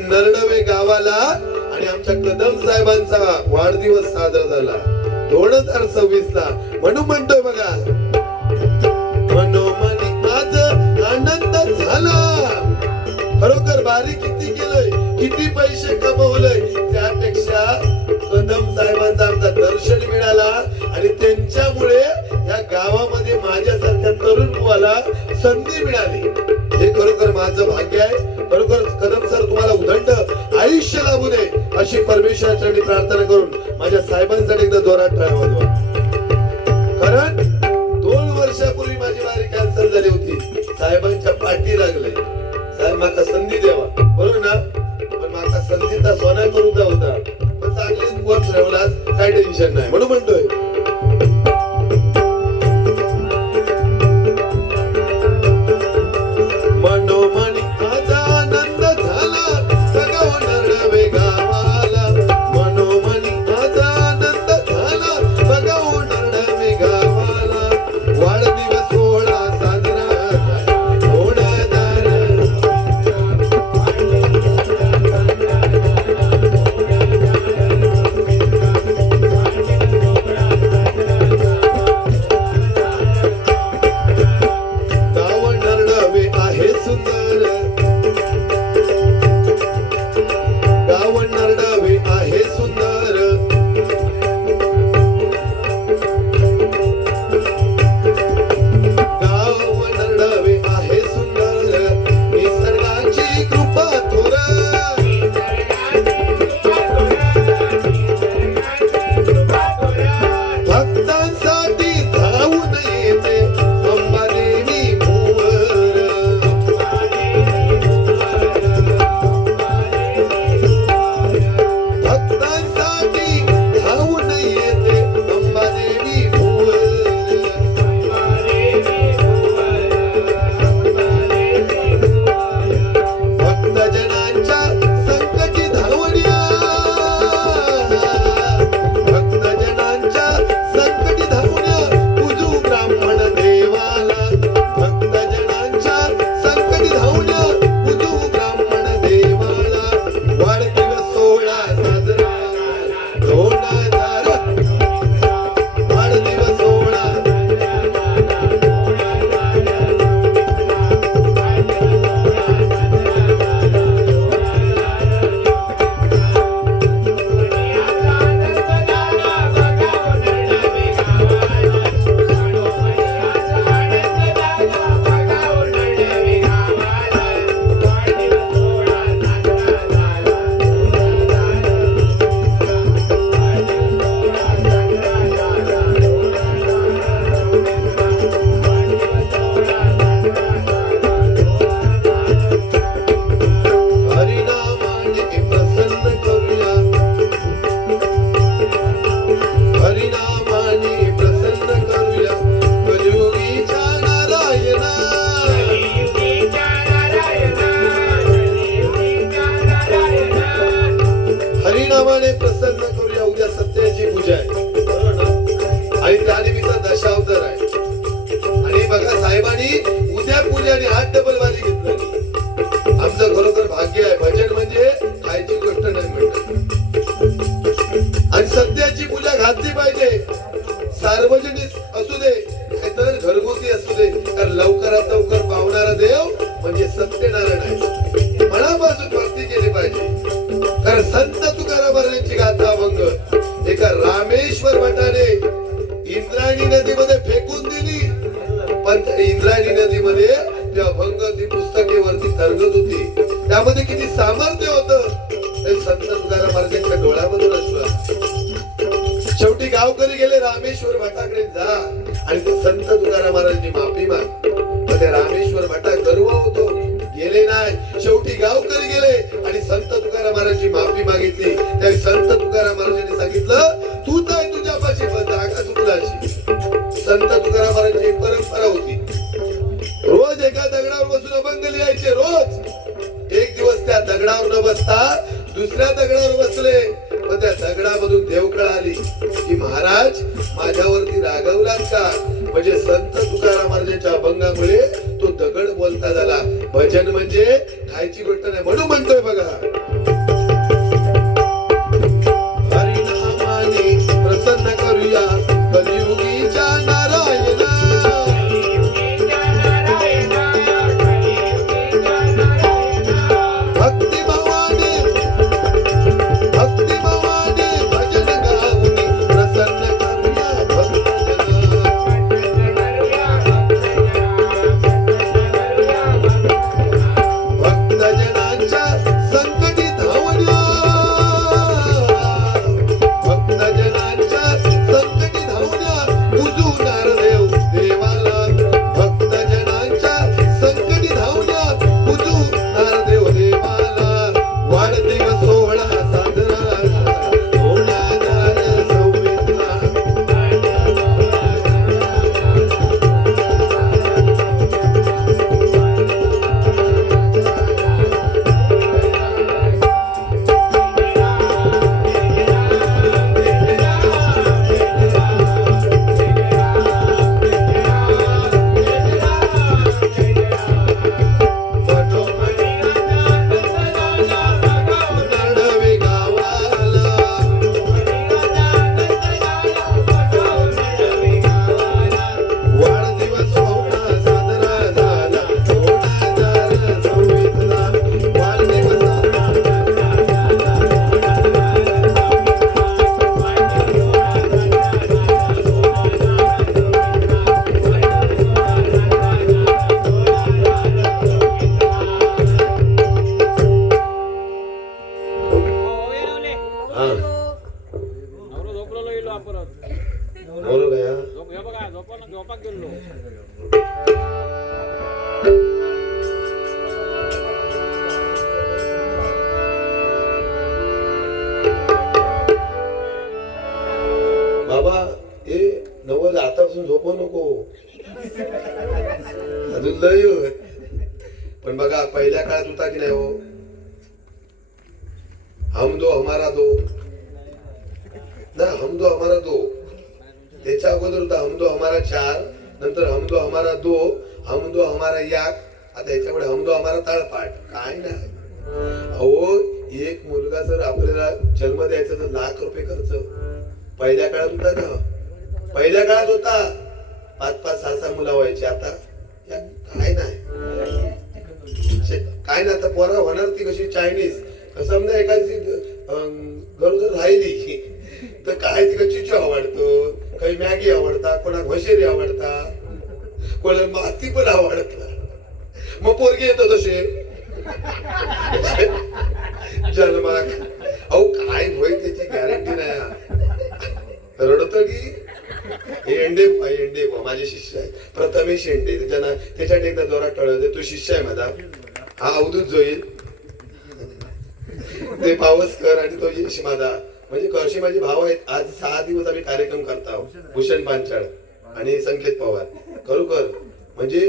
नरडवे गावाला आणि आमच्या कदम साहेबांचा वाढदिवस साजरा झाला 2026 ला. म्हणून म्हणतोय बघा, मनोमनी आज आनंद झाला. खरोखर भारी किती केलंय, किती पैसे कमवलंय, त्यापेक्षा कदम साहेबांचा आमचा दर्शन मिळाला आणि त्यांच्यामुळे या गावामध्ये माझ्यासारख्या तरुण मुलाला संधी मिळाली. हे खरोखर माझं भाग्य आहे. खरोखर कदम सर तुम्हाला उदंड आयुष्य लाभू दे अशी परमेश्वराची प्रार्थना करून माझ्या साहेबांसाठी एकदा जोरात टाळ्या वाजवा. कारण 2 वर्षापूर्वी माझी वारी कॅन्सल झाली होती. साहेबांच्या पाठी लागले, साहेब माका संधी द्यावा, बरोबर ना. पण माका संधीचा सोना करूचा होता, पण चांगले वर्ष ठेवलास, काय टेन्शन नाही. म्हणून म्हणतोय मनोमनी आज आनंद झाला सगळं नरडवे गावाला. मनोमनी आज आनंद झाला सगळं नरडवे गावाला. वाढदिवस सोहळा साजरा हरिनामाने प्रसन्न करूया. उद्या सत्याची पूजा आहे, बरोबर ना. आणि त्यानिमित्त दशावतार आहे. आणि बघा साहेबांनी उद्या पूजा आणि 8 डबल वारी घेतली. आमचं खरोखर भाग्य आहे. भजन म्हणजे खायची गोष्ट नाही म्हणतात. आणि सत्याची पूजा घातली पाहिजे. सार्वजनिक असू दे तर घरगुती असू दे, कारण लवकरात लवकर पावणारा देव म्हणजे सत्यनारायण आहे. मनापासून भक्ती केली पाहिजे. कारण संत तुकाराम महाराजांची गाथा अभंग एका रामेश्वर भटाने इंद्रायणी नदीमध्ये फेकून दिली. पण त्या इंद्रायणी नदीमध्ये ते अभंग ती पुस्तके वरती तरंगत होती. त्यामध्ये किती सामर्थ्य होतं हे संत तुकाराम महाराजांच्या डोळ्यामधून असलं. शेवटी गावकरी गेले रामेश्वर भटाकडे जा आणि ते संत तुकाराम महाराजांची माफी माग. ते रामेश्वर भटा गर्व होतो, गेले नाही. शेवटी गावकरी गेले आणि संत तुकाराम महाराजांची माफी मागितली. त्या संत तुकाराम महाराजांनी सांगितलं, तू काय तुझ्यापाशी जागा चुकला अशी. संत तुकाराम महाराजांची परंपरा होती, रोज एका दगडावर बसून अभंग लिहायचे. रोज एक दिवस त्या दगडावर न बसता दुसऱ्या दगडावर बसले. पण त्या दगडामधून देवकळ आली की महाराज माझ्यावरती रागवलात का. म्हणजे संत तुकाराम महाराजांच्या अभंगामुळे तो दगड बोलता झाला. भजन म्हणजे खायची गोष्ट नाही. म्हणून म्हणतोय बघा, बाबा हे नवल आतापासून झोपू नको अजून लय होय. पण बघा पहिल्या काळात होता की नाही हो, हम दो हमारा दो ना, हम दो हमारा दो. त्याच्या अगोदर होता हम दो हमारा चार, नंतर हम दो हमारा दो, हम दो हमारा याक, आता याच्यापुढे हम दो हमारा तळपाट. काय नाही अहो, एक मुलगा जर आपल्याला जन्म द्यायचा तर ₹1,00,000 खर्च पहिल्या काळात होता ना. पहिल्या काळात होता 5-5, 6-6 मुलं व्हायची. आता काय नाही काय नाही. आता पोरा होणार ती कशी चायनीज. समजा एखादी गरोदर राहिली तर काय तिला चिचू आवडतं, काही मॅगी आवडता, कोणा घोशेरी आवडता, कोणाला माती पण आवडता. मग पोरगी येतो तसे जन्माक. अहो काय होय त्याची गॅरंटी नाही. रडत की एंडे माझे शिष्य आहे प्रथमेश एंडे, त्याच्यात एकदा जोरात टळलं. तो शिष्य आहे माझा, हा अवधूत जोईल, ते पावसकर आणि तो यश माझा. म्हणजे कशी माझे भाव आहेत. आज 6 दिवस आम्ही कार्यक्रम करतो. भूषण पांचाळ आणि संकेत पवार खरोखर म्हणजे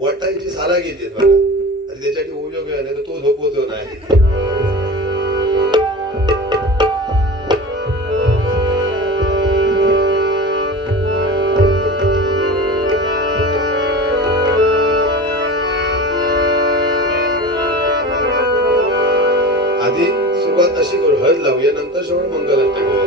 वटायची साला घेते बघा. आणि त्याच्यासाठी उपयोग नाही तर तो झोपवतो नाही. आधी सुरुवात अशी करू, हळद लावूया, नंतर श्रवण मंगलाष्टक करूया.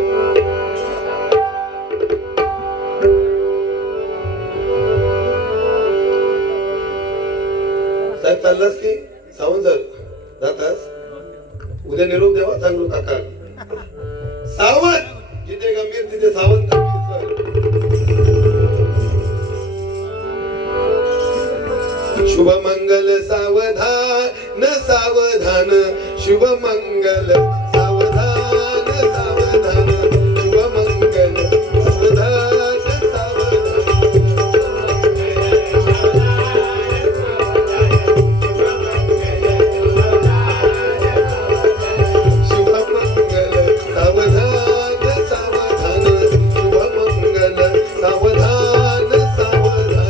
साहेब चाललास की सावंत सर जातास? उद्या निरोप द्यावा चांगलो काका. सावंत जिथे गंभीर तिथे सावंत शुभ मंगल सावधान सावधान, शुभ मंगल सावधान सावधान, शुभ मंगल सावधान सावधान, शुभ मंगल सावधान सावधान, शुभ मंगल सावधान सावधान.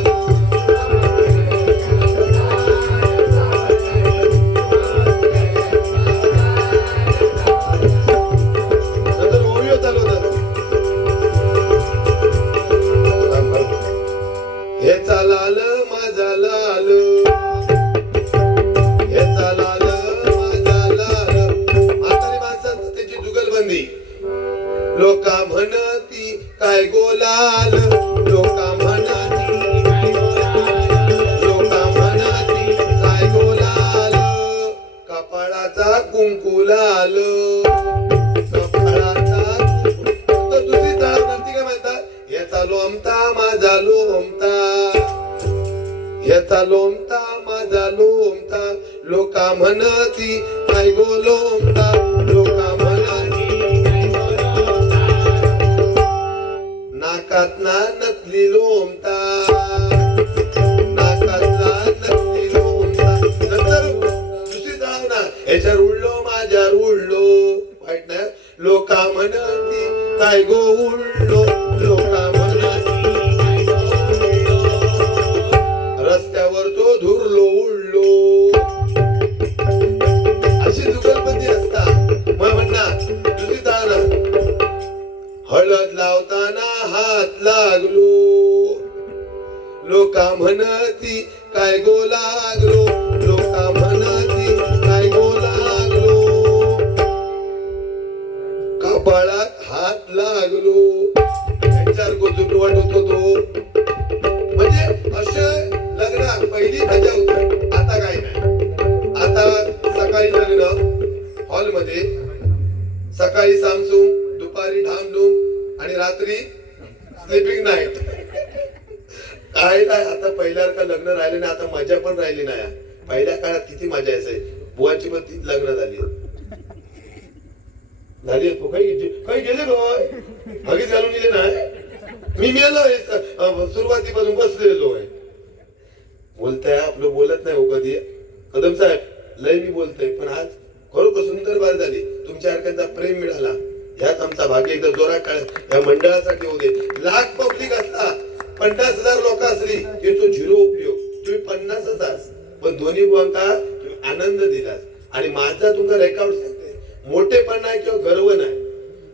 ह्याचा लाल माझा लाल, ह्याचा लाल माझा लाल. म्हातारी माणसात त्याची जुगलबंदी. लोका म्हणती काय गोलाल, लोका म्हणती काय गोलाल, लोका म्हणती काय गोलाल. कपाळाचा कुंकू लाल, कपाळाचा कुंकू. तर दुसरी चाळ म्हणती काय म्हणतात, याचा लोमता माझा लोमता, याचा लोमता माझा लोमता. लोका म्हणती काय गो लोमता, लोका म्हणती काय गो लोमता. नाकात ना नकली लोमता, नाकात ना नकली लोमता. नंतर दुसरी जाऊ ना, याच्यावर उडलो माझ्यावर उडलो. वाईट ना. लोका म्हणती काय गो उडलो, लोका म्हणती काय गो उडलो. रस्त्यावर तो धुरलो उडलो. अशी जुगलबंदी असता. मग म्हणणार दुसरी ताना, हळद लावताना हात लागलो. लोका म्हणती काय गो लागलो, लोका म्हणती काय गो लागलो. कपाळात हात लागलो. त्यांच्यावर गोचूक वाटत होतो. म्हणजे असे लग्न पहिली मजा होती. आता काय नाही. आता सकाळी लग्न हॉलमध्ये, सकाळी सामसूम, दुपारी धामधूम आणि रात्री स्लीपिंग नाईट. काय नाही आता पहिल्यासारखं लग्न राहिले नाही. आता मजा पण राहिली नाही. पहिल्या काळात किती मजा यायची. बुवाची पण ती लग्न झाली झाली. काही गेले काय हगीच घालून गेले नाही. मी मेलोय सुरुवातीपासून बसलेलो आहे. बोलताय आपलं बोलत नाही हो कधी. कदम साहेब लय मी बोलतोय पण आज खरोखर सुंदर बार झाली. तुमच्या सारख्यांचा प्रेम मिळाला ह्याच आमचा भाग्य. एकदा जोरात टाळ्या या मंडळासाठी होते. लाख पब्लिक असला 50,000 लोक असली की तो झिरो उपयोग. तुम्ही 50च आहात पण दोन्ही गुवांका तुम्ही आनंद दिलास आणि माझा तुमचा रेकॉर्ड सांगते. मोठेपण नाही किंवा गर्व नाही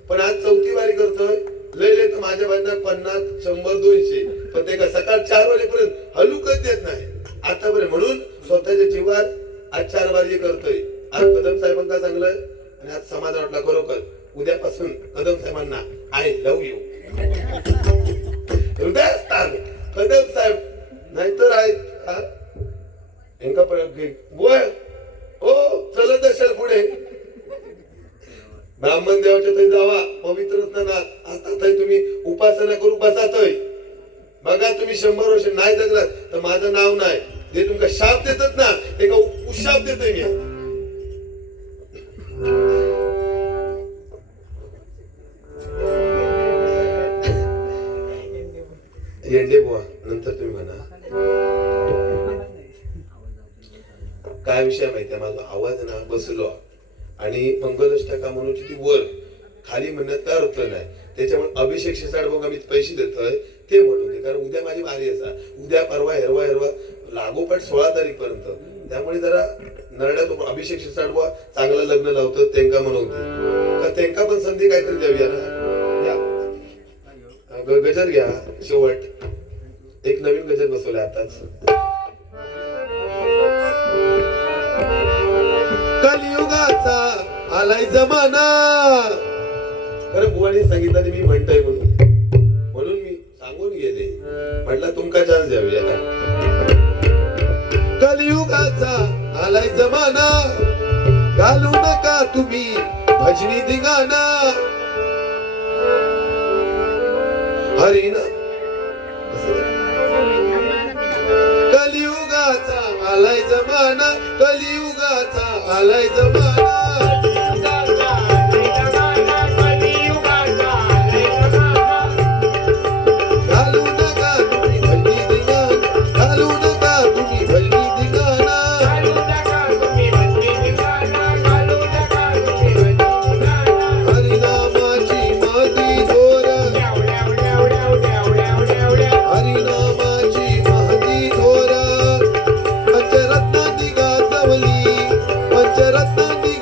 पण आज 4थी वारी करतोय. लय तर माझ्या बाजूला 50, 100, 200 पण ते का सकाळ 4 वाजेपर्यंत हलूकच देत नाही आतापर्यंत. म्हणून स्वतःच्या जीवात आज 4 वारी करतोय. आज कदम साहेबांना चांगलं आणि आज समाधान वाटला खरोखर. उद्यापासून कदम साहेबांना आय लव्ह यू हृदयस्थान कदम साहेब नाहीतर आहेत हो चलत असेल पुढे ब्राह्मण देवाच्या तरी जावा पवित्र स्नानात. आता तरी तुम्ही उपासना करू बसातय. बघा तुम्ही 100 वर्ष नाही जगलात तर माझं नाव नाही. जे तुमका शाप देतात ना ते का उशाप देतोय मी. येंडे बुवा नंतर तुम्ही म्हणा. काय विषय माहितीये माझा आवाज ना बसलो आणि मंगलष्टका म्हणून ती वर खाली म्हणण्यात काय अर्थ नाही. त्याच्यामुळे अभिषेक शिसाड बघा मी पैसे देतोय ते म्हणून दे कारण उद्या माझी वारी असा. उद्या परवा हेरवा लागोपाठ 16 तारीख पर्यंत. त्यामुळे जरा नरड्यात अभिषेक शिसाड बुवा चांगलं लग्न लावतं त्यांका म्हणून दे. त्यांका पण संधी काहीतरी द्यावी ना. गजर घ्या शेवट. एक नवीन गजर बसवलाय आताच. कलियुगाचा आलाय जमाना. खरं बुवानी सांगितलं मी म्हणतोय म्हणून मी सांगून गेले. म्हटलं तुमका चान्स द्यावी. कलियुगाचा आलाय जमाना घालू नका तुम्ही भजनी धिंगाणा. हरिना कलियुगाचा आलाय जमाना. कलियुगाचा आलाय जमाना. घालू नका तुम्ही भजनी धिंगाणा. घालू नका तुम्ही भजनी धिंगाणा. हरिनामाची महती थोर. हरिनामाची महती थोर. पंचरत्नांनी गाजवली. पंचरत्नांनी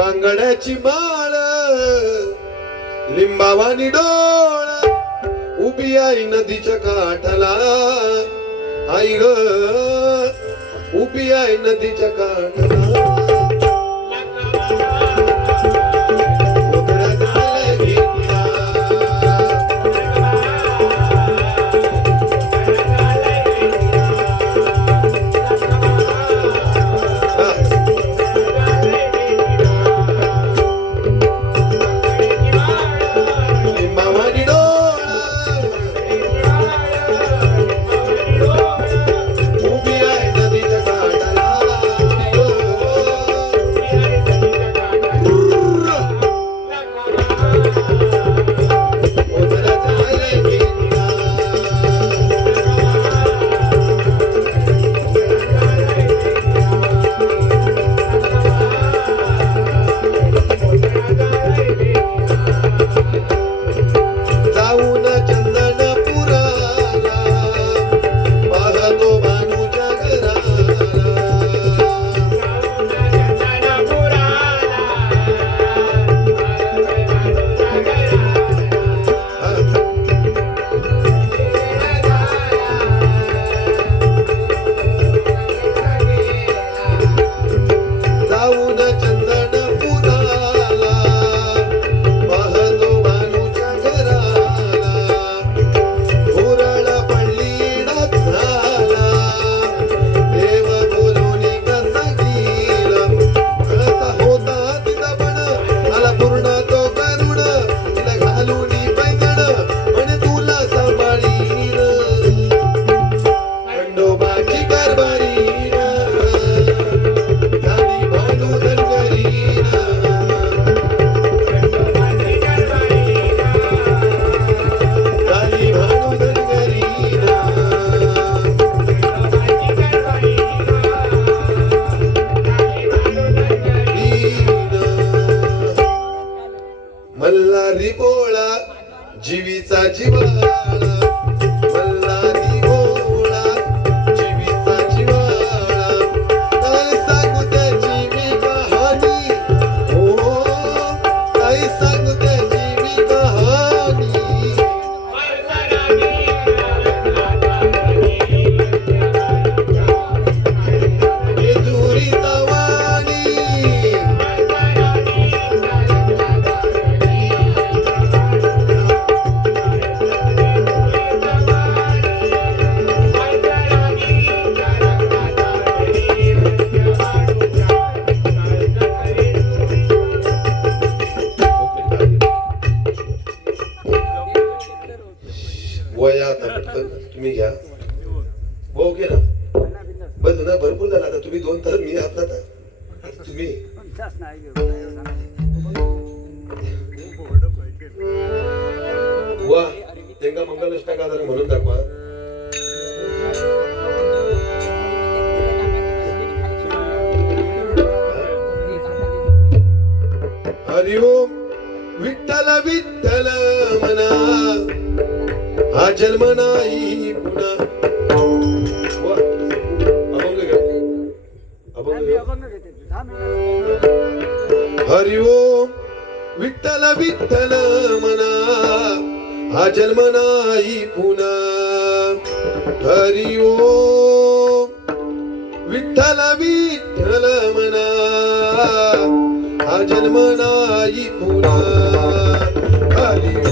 बांगड्याची माळ लिंबावानी डोळ उभी आई नदीच्या काठाला आई ग उभी आई नदीच्या काठाला उतरत आले गिरण्या. लिंबावानी डोळ उभी आहे नदीच्या काठाला उतरत आले गिरण्या. जाऊन चंदनपुराला पाहतो भानूच्या घराला. जाऊन चंदनपुराला पाहतो भानूच्या घराला. हुरळ पडली झाला देव बोलून कसा गेला. कसा होता तिचा पण आला पूर्ण तो करुण तिला घालून पैंजण म्हणे तुला सांभाळीन खंडोबाची कारभारीन झाली भानू धनगरीन. झाली भानू धनगरीन. मल्हारी बोळा जीवीचा जिवाळा. मल्हारी बोळा जीवीचा जिवाळा. काय सांगू त्याची मी कहाणी हो काय सांगू त्याची मी कहाणी. जेजुरीचा वाणी वया आता पटकन तुम्ही घ्या हो घे ना बस ना भरपूर झाला आता तुम्ही दोन तर मी आपला आता तुम्ही वा त्यांना मंगलष्टक आधार म्हणून दाखवा. हरिओम विठ्ठल विठ्ठल म्हणा हा जन्म नाही पुन्हा. वा, अभंग घ्या. अभंग घ्या. हरिओम विठ्ठल विठ्ठल म्हणा हा जन्म नाही पुन्हा. हरिओम विठ्ठल विठ्ठल म्हणा हा जन्म नाही पुन्हा. हरिओम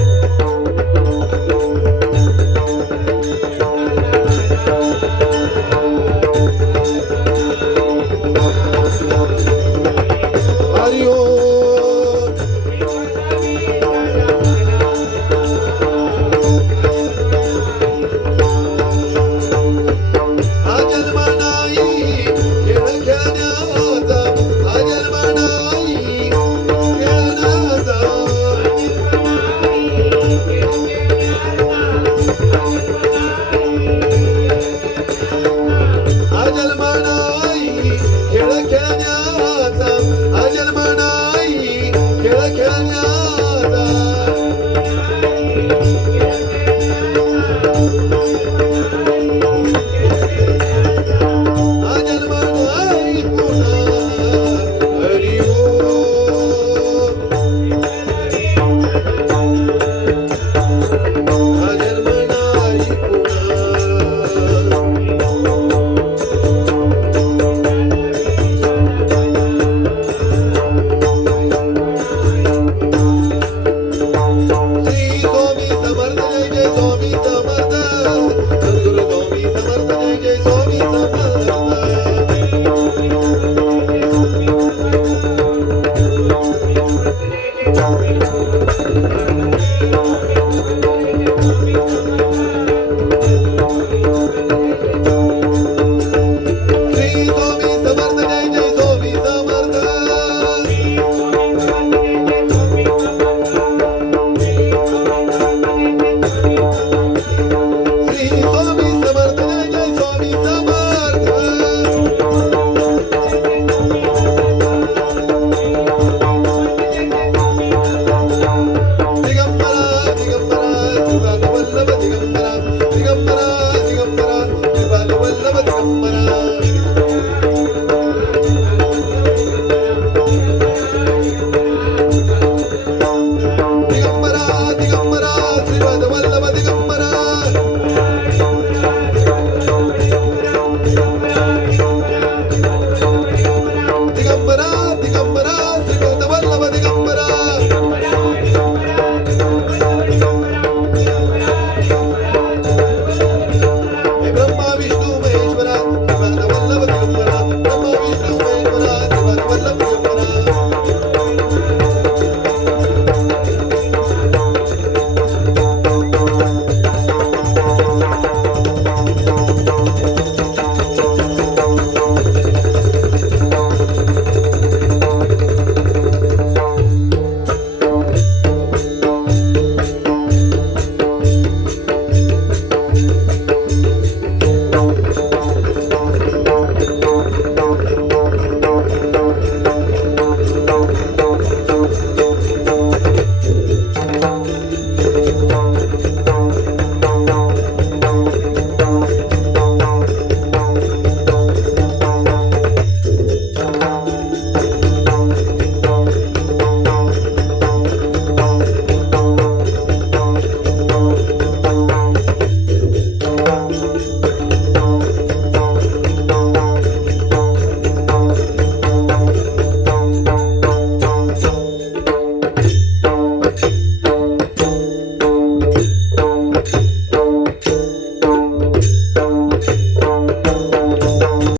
दिगंबरा